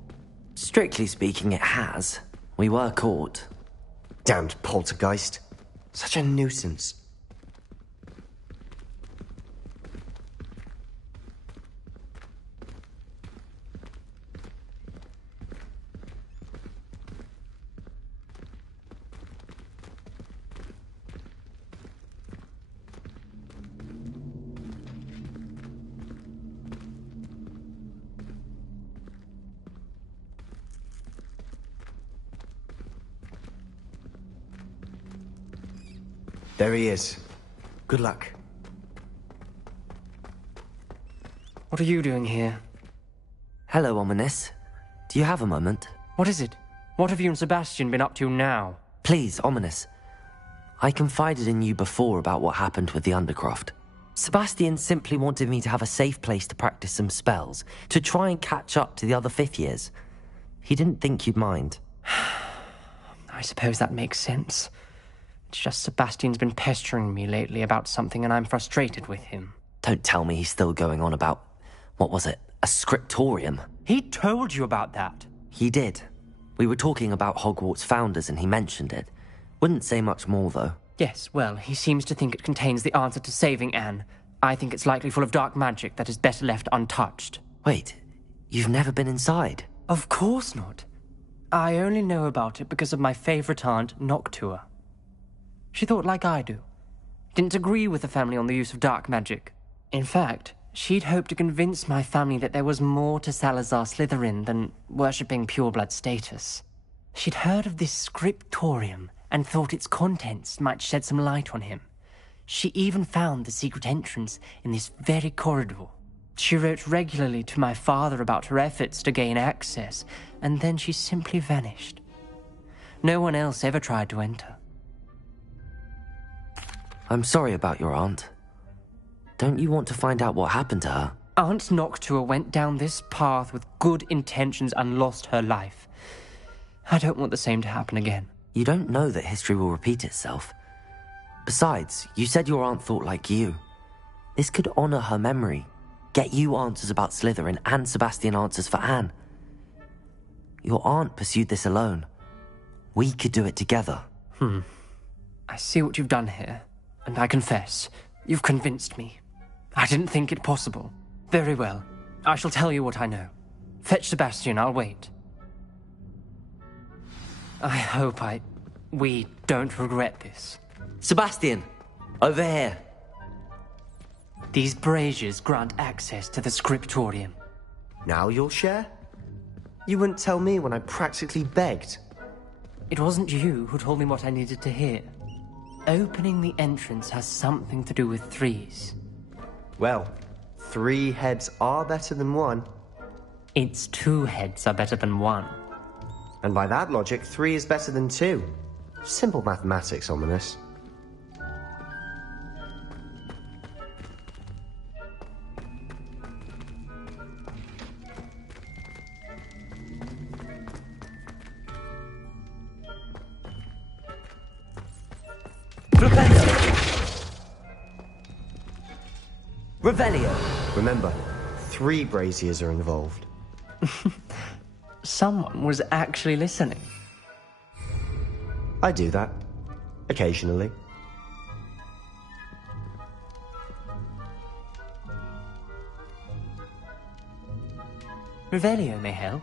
Strictly speaking, it has. We were caught. Damned poltergeist. Such a nuisance. There he is. Good luck. What are you doing here? Hello, Ominous. Do you have a moment? What is it? What have you and Sebastian been up to now? Please, Ominous. I confided in you before about what happened with the Undercroft. Sebastian simply wanted me to have a safe place to practice some spells, to try and catch up to the other fifth years. He didn't think you'd mind. I suppose that makes sense. It's just Sebastian's been pestering me lately about something and I'm frustrated with him. Don't tell me he's still going on about, what was it, a scriptorium? He told you about that? He did. We were talking about Hogwarts founders and he mentioned it. Wouldn't say much more, though. Yes, well, he seems to think it contains the answer to saving Anne. I think it's likely full of dark magic that is better left untouched. Wait, you've never been inside? Of course not. I only know about it because of my favourite aunt, Noctua. She thought like I do. Didn't agree with the family on the use of dark magic. In fact, she'd hoped to convince my family that there was more to Salazar Slytherin than worshipping pureblood status. She'd heard of this scriptorium and thought its contents might shed some light on him. She even found the secret entrance in this very corridor. She wrote regularly to my father about her efforts to gain access, and then she simply vanished. No one else ever tried to enter. I'm sorry about your aunt. Don't you want to find out what happened to her? Aunt Noctua went down this path with good intentions and lost her life. I don't want the same to happen again. You don't know that history will repeat itself. Besides, you said your aunt thought like you. This could honor her memory, get you answers about Slytherin and Sebastian answers for Anne. Your aunt pursued this alone. We could do it together. I see what you've done here, and I confess, you've convinced me. I didn't think it possible. Very well. I shall tell you what I know. Fetch Sebastian, I'll wait. I hope we don't regret this. Sebastian! Over here! These braziers grant access to the scriptorium. Now you'll share? You wouldn't tell me when I practically begged. It wasn't you who told me what I needed to hear. Opening the entrance has something to do with threes. Well, 3 heads are better than 1. Its 2 heads are better than 1. And by that logic, 3 is better than 2. Simple mathematics, Ominous. Revelio! Remember, 3 braziers are involved. Someone was actually listening. I do that. Occasionally. Revelio may help.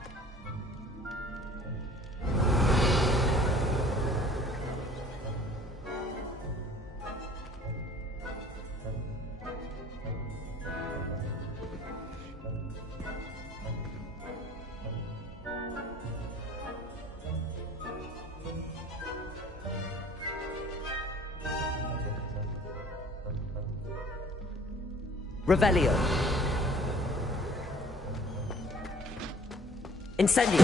Revelio. Incendio.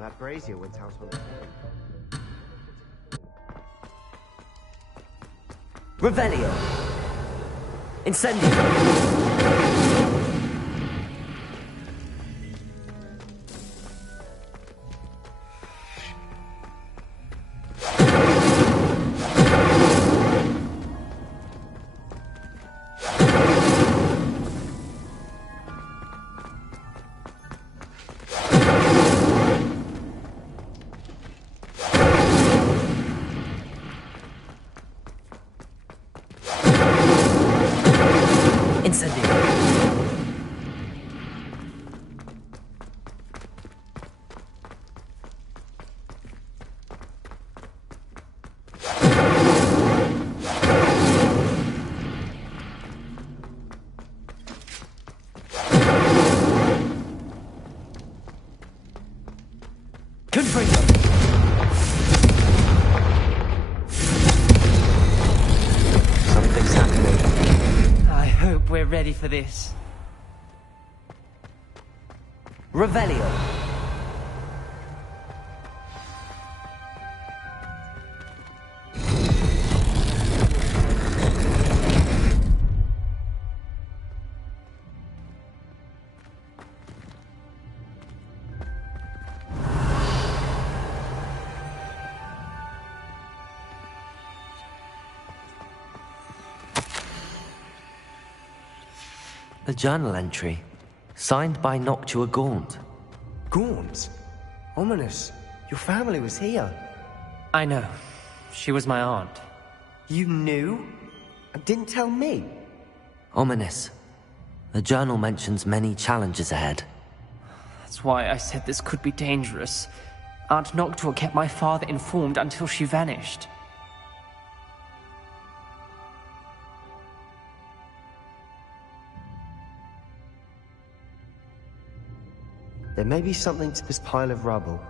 That brazier went out on Revelio. Incendio. Something's happening. I hope we're ready for this. Revelio. A journal entry, signed by Noctua Gaunt. Gaunt? Ominous. Your family was here. I know. She was my aunt. You knew? And didn't tell me? Ominous. The journal mentions many challenges ahead. That's why I said this could be dangerous. Aunt Noctua kept my father informed until she vanished. There may be something to this pile of rubble.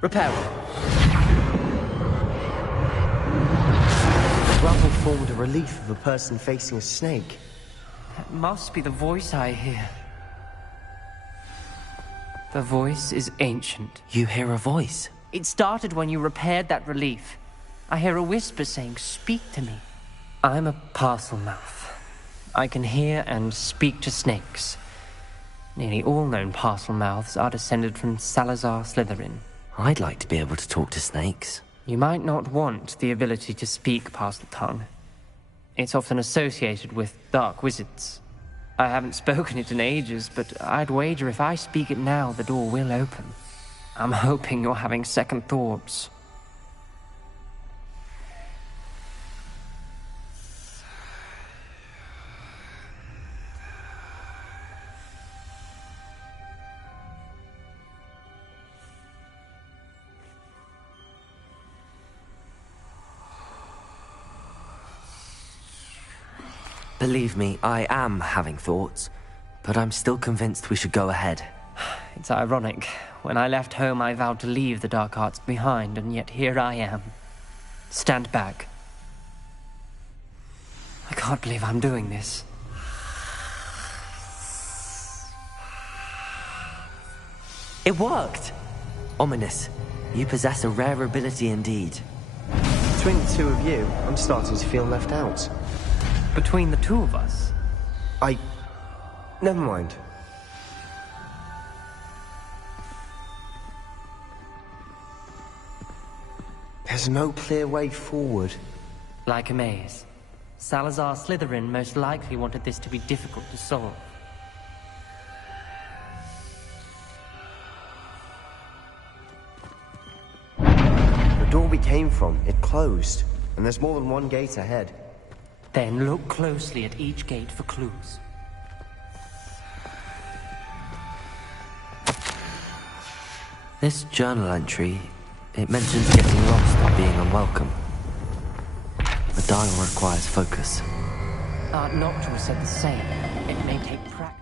Repair. Rubble formed a relief of a person facing a snake. That must be the voice I hear. The voice is ancient. You hear a voice? It started when you repaired that relief. I hear a whisper saying, "Speak to me." I'm a parcel mouth. I can hear and speak to snakes. Nearly all known parcel mouths are descended from Salazar Slytherin. I'd like to be able to talk to snakes. You might not want the ability to speak parcel tongue. It's often associated with dark wizards. I haven't spoken it in ages, but I'd wager if I speak it now, the door will open. I'm hoping you're having second thoughts. Believe me, I am having thoughts, but I'm still convinced we should go ahead. It's ironic. When I left home, I vowed to leave the dark arts behind, and yet here I am. Stand back. I can't believe I'm doing this. It worked! Ominous. You possess a rare ability indeed. Between the two of you, I'm starting to feel left out. Between the two of us? Never mind. There's no clear way forward. Like a maze. Salazar Slytherin most likely wanted this to be difficult to solve. The door we came from, it closed. And there's more than one gate ahead. Then look closely at each gate for clues. This journal entry, it mentions getting lost or being unwelcome. The dial requires focus. Art Noctua said the same. It may take practice.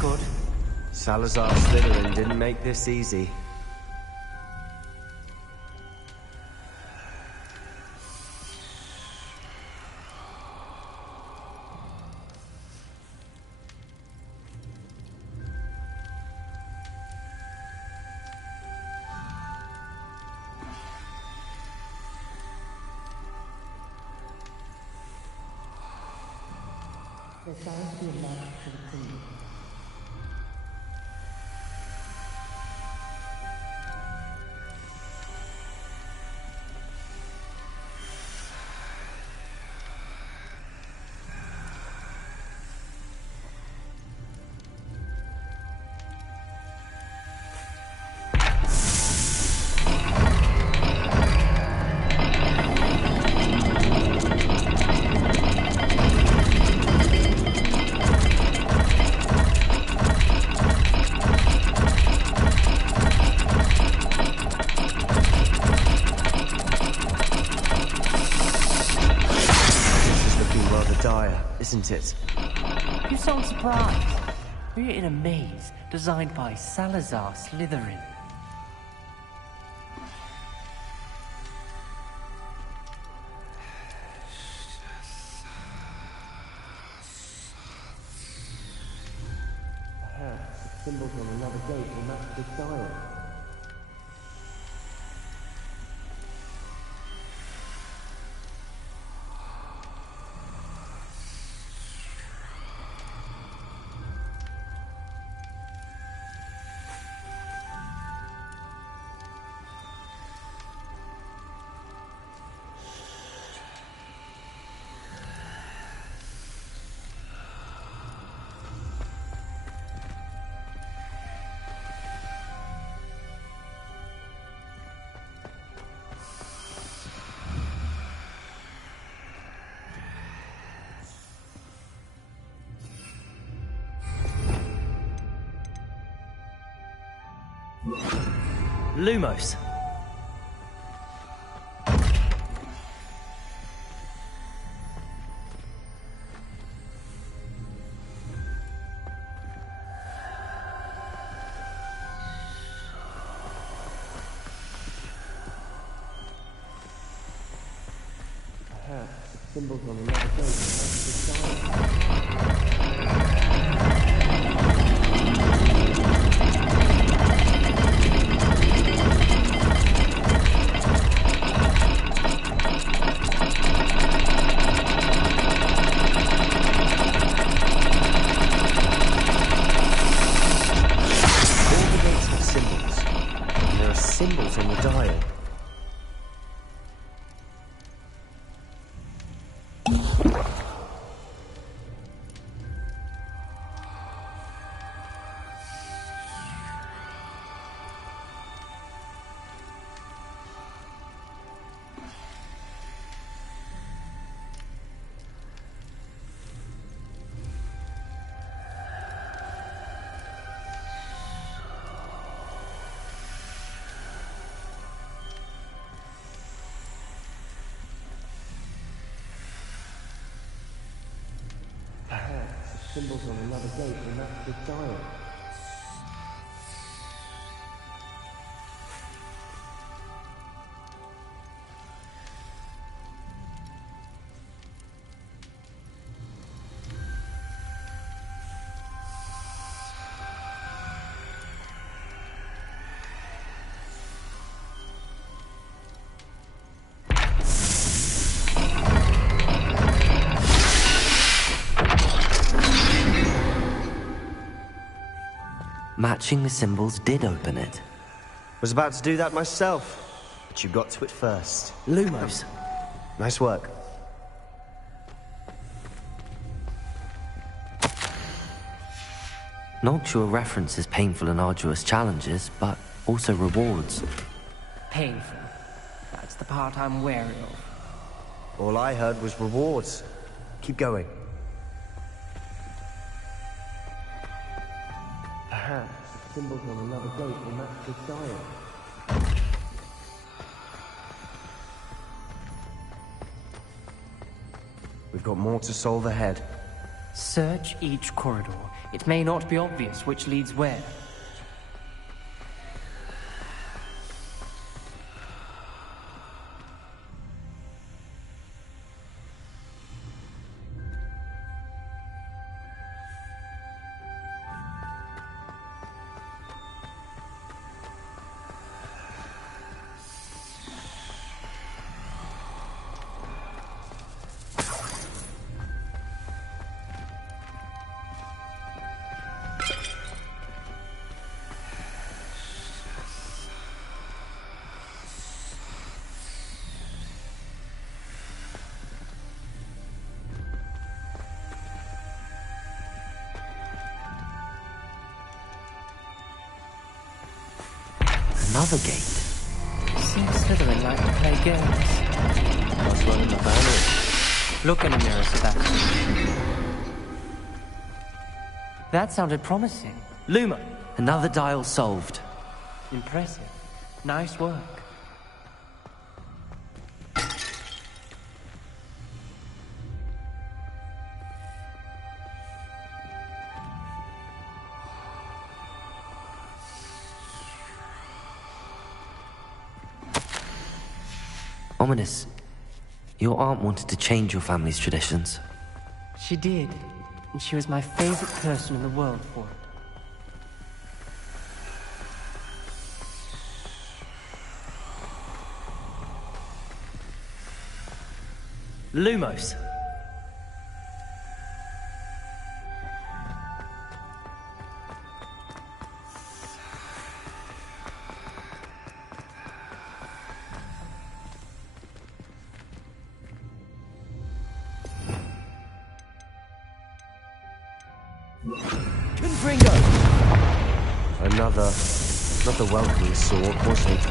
Good. Salazar Slytherin didn't make this easy. dire, isn't it? You sound surprised. We're in a maze designed by Salazar Slytherin. Symbols on another gate will match the style. Lumos. Symbols on another gate will match the style. Symbols on the dial. Symbols on another gate will match the dial. Matching the symbols did open it. Was about to do that myself, but you got to it first. Lumos. Nice work. Noctua references painful and arduous challenges, but also rewards. Painful. That's the part I'm wary of. All I heard was rewards. Keep going. Perhaps symbols on another gate will match the dial. We've got more to solve ahead. Search each corridor. It may not be obvious which leads where. Another gate. Seems Slytherin like to play games. Must run in the family. Look in the mirror, Sebastian. That sounded promising. Luma. Another dial solved. Impressive. Nice work. Ominous, your aunt wanted to change your family's traditions. She did, and she was my favorite person in the world for it. Lumos. Confringo. Another welcoming sword, wasn't it?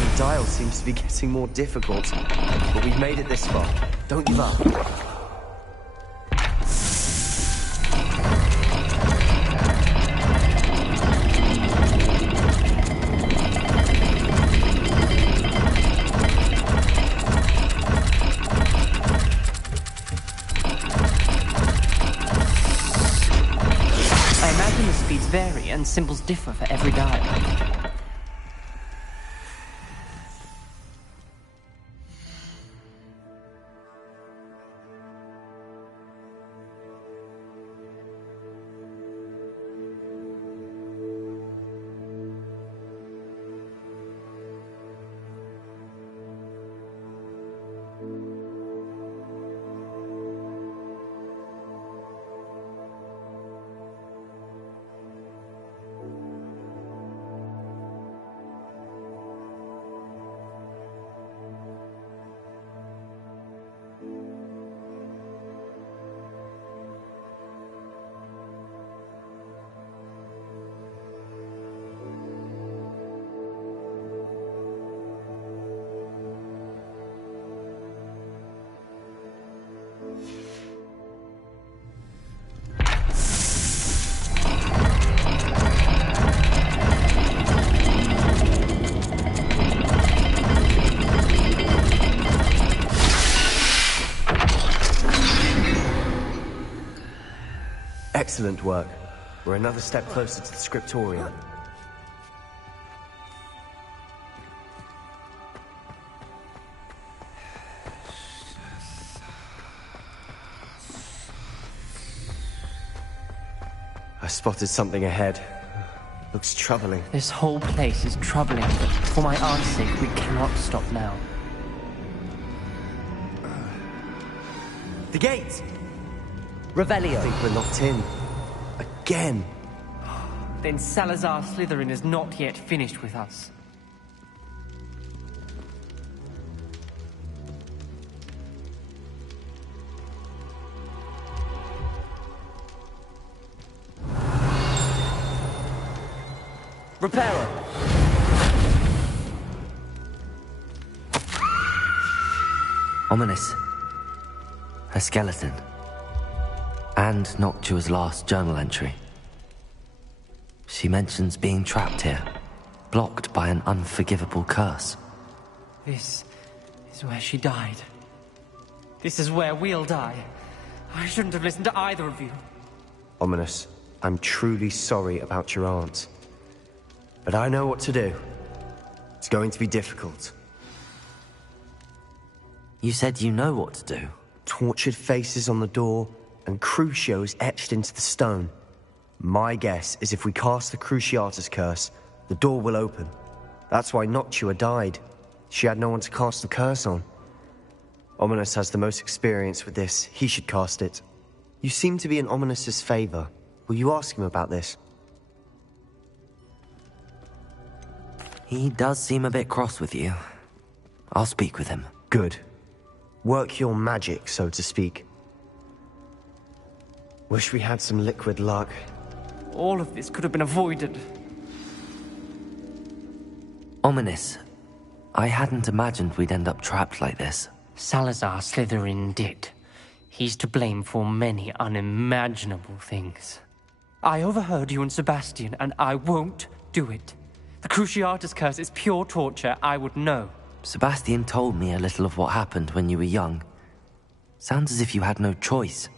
The dial seems to be getting more difficult, but we've made it this far. Don't give up. Vary and symbols differ for every dial. Excellent work. We're another step closer to the scriptorium. I spotted something ahead. Looks troubling. This whole place is troubling, but for my aunt's sake, we cannot stop now. The gate! Revelio. I think we're locked in. Again. Then Salazar Slytherin is not yet finished with us. Reparo. Ominous. A skeleton. And Noctua's last journal entry. She mentions being trapped here, blocked by an unforgivable curse. This is where she died. This is where we'll die. I shouldn't have listened to either of you. Ominous, I'm truly sorry about your aunt. But I know what to do. It's going to be difficult. You said you know what to do. Tortured faces on the door, and Crucios etched into the stone. My guess is if we cast the Cruciatus curse, the door will open. That's why Noctua died. She had no one to cast the curse on. Ominous has the most experience with this. He should cast it. You seem to be in Ominous's favor. Will you ask him about this? He does seem a bit cross with you. I'll speak with him. Good. Work your magic, so to speak. Wish we had some liquid luck. All of this could have been avoided. Ominous. I hadn't imagined we'd end up trapped like this. Salazar Slytherin did. He's to blame for many unimaginable things. I overheard you and Sebastian, and I won't do it. The Cruciatus curse is pure torture, I would know. Sebastian told me a little of what happened when you were young. Sounds as if you had no choice.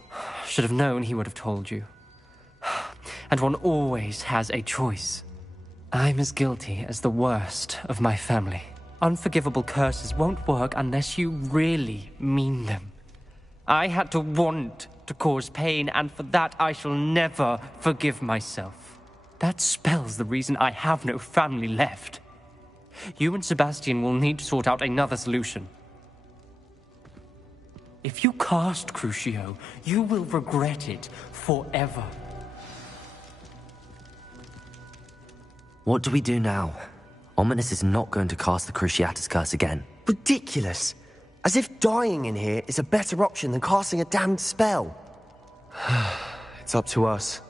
Should have known he would have told you. And one always has a choice. I'm as guilty as the worst of my family. Unforgivable curses won't work unless you really mean them. I had to want to cause pain, and for that I shall never forgive myself. That spell's the reason I have no family left. You and Sebastian will need to sort out another solution. If you cast Crucio, you will regret it forever. What do we do now? Ominous is not going to cast the Cruciatus Curse again. Ridiculous! As if dying in here is a better option than casting a damned spell. It's up to us.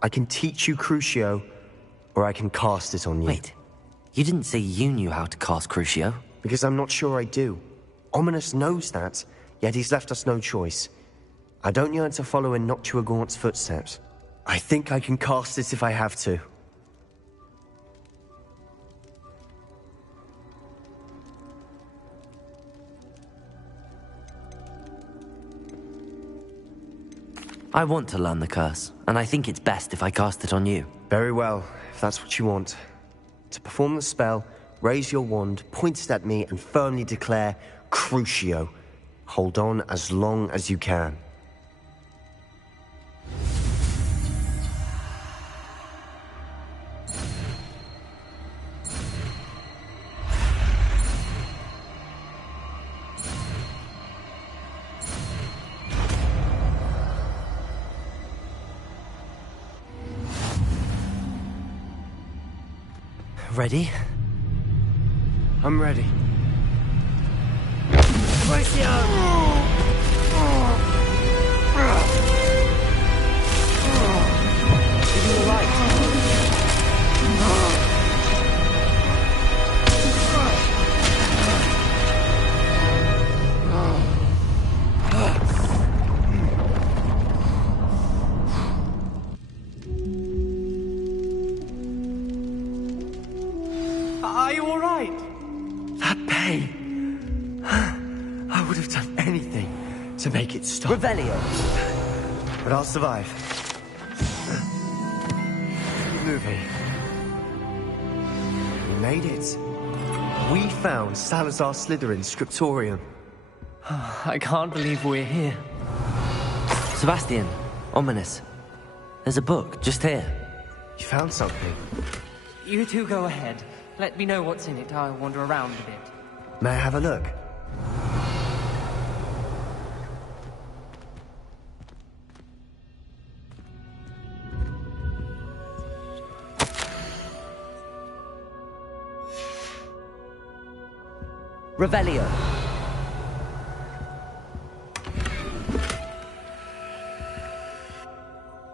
I can teach you Crucio, or I can cast it on you. Wait, you didn't say you knew how to cast Crucio? Because I'm not sure I do. Ominous knows that, yet he's left us no choice. I don't yearn to follow in Noctua Gaunt's footsteps. I think I can cast it if I have to. I want to learn the curse, and I think it's best if I cast it on you. Very well, if that's what you want. To perform the spell, raise your wand, point it at me, and firmly declare, Crucio. Hold on as long as you can. Ready? I'm ready. Are you alright? That pain. I would have done anything to make it stop. Revelio. But I'll survive. Keep moving. We made it. We found Salazar Slytherin's scriptorium. I can't believe we're here. Sebastian, Ominous. There's a book just here. You found something? You two go ahead. Let me know what's in it. I'll wander around a bit. May I have a look? Revelio.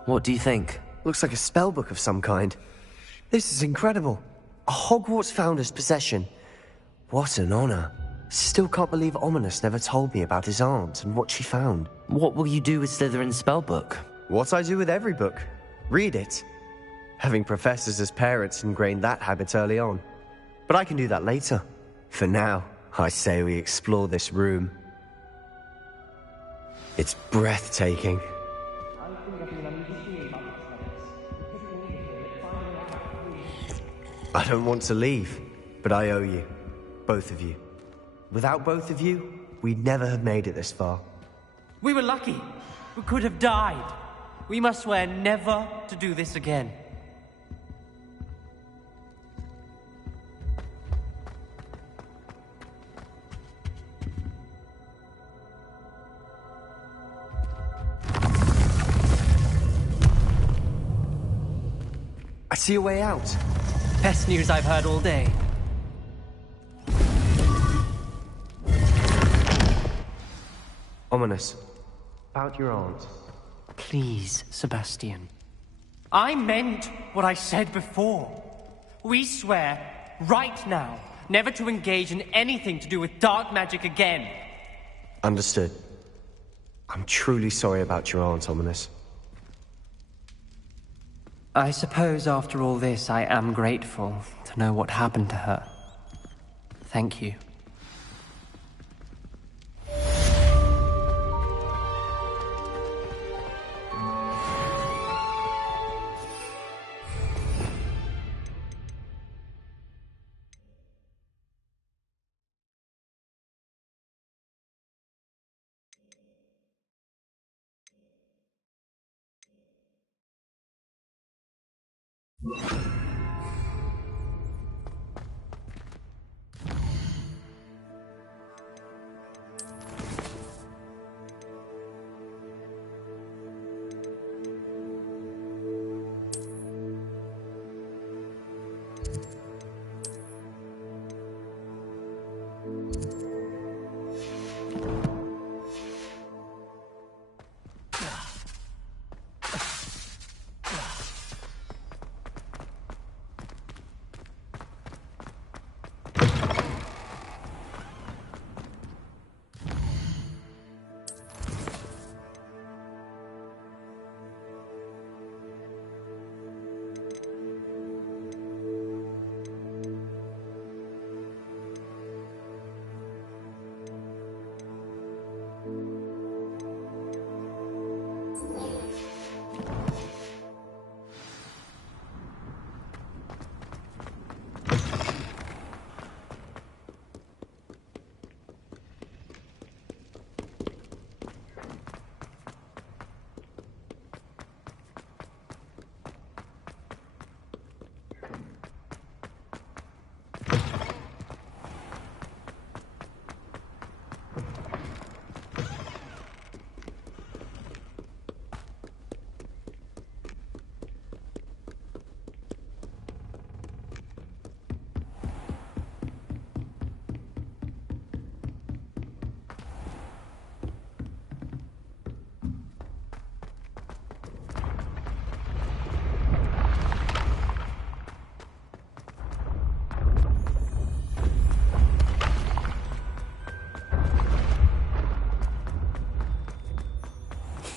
What do you think? Looks like a spellbook of some kind. This is incredible. A Hogwarts founder's possession. What an honor. Still can't believe Ominous never told me about his aunt and what she found. What will you do with Slytherin's spellbook? What I do with every book. Read it. Having professors as parents ingrained that habit early on. But I can do that later. For now, I say we explore this room. It's breathtaking. I don't want to leave, but I owe you. Both of you. Without both of you, we'd never have made it this far. We were lucky. We could have died. We must swear never to do this again. I see a way out. Best news I've heard all day. Ominous. About your aunt. Please, Sebastian. I meant what I said before. We swear, right now, never to engage in anything to do with dark magic again. Understood. I'm truly sorry about your aunt, Ominous. I suppose after all this, I am grateful to know what happened to her. Thank you.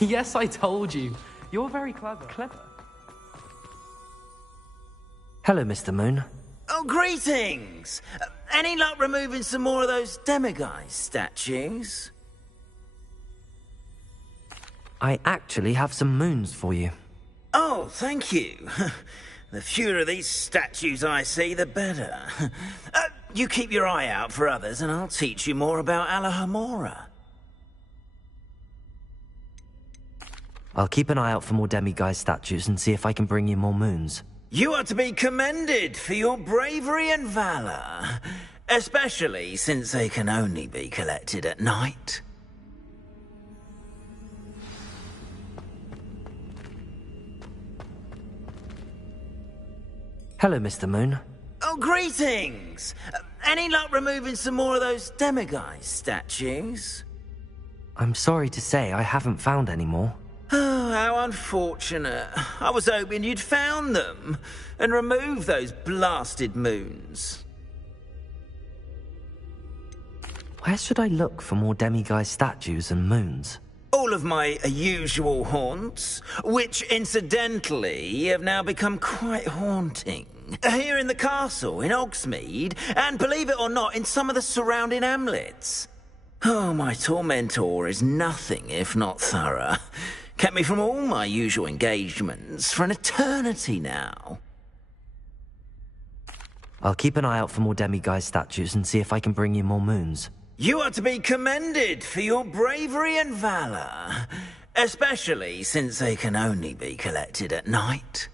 Yes, I told you. You're very clever. Hello, Mr. Moon. Oh, greetings! Any luck removing some more of those demiguise statues? I actually have some moons for you. Oh, thank you. The fewer of these statues I see, the better. You keep your eye out for others, and I'll teach you more about Alohomora. I'll keep an eye out for more demiguise statues and see if I can bring you more moons. You are to be commended for your bravery and valour, especially since they can only be collected at night. Hello, Mr. Moon. Oh, greetings! Any luck removing some more of those demiguise statues? I'm sorry to say I haven't found any more. Oh, how unfortunate. I was hoping you'd found them and removed those blasted moons. Where should I look for more demiguise statues and moons? All of my usual haunts, which incidentally have now become quite haunting. Here in the castle, in Hogsmeade, and believe it or not, in some of the surrounding hamlets. Oh, my tormentor is nothing if not thorough. Kept me from all my usual engagements for an eternity now. I'll keep an eye out for more demiguise statues and see if I can bring you more moons. You are to be commended for your bravery and valour, especially since they can only be collected at night.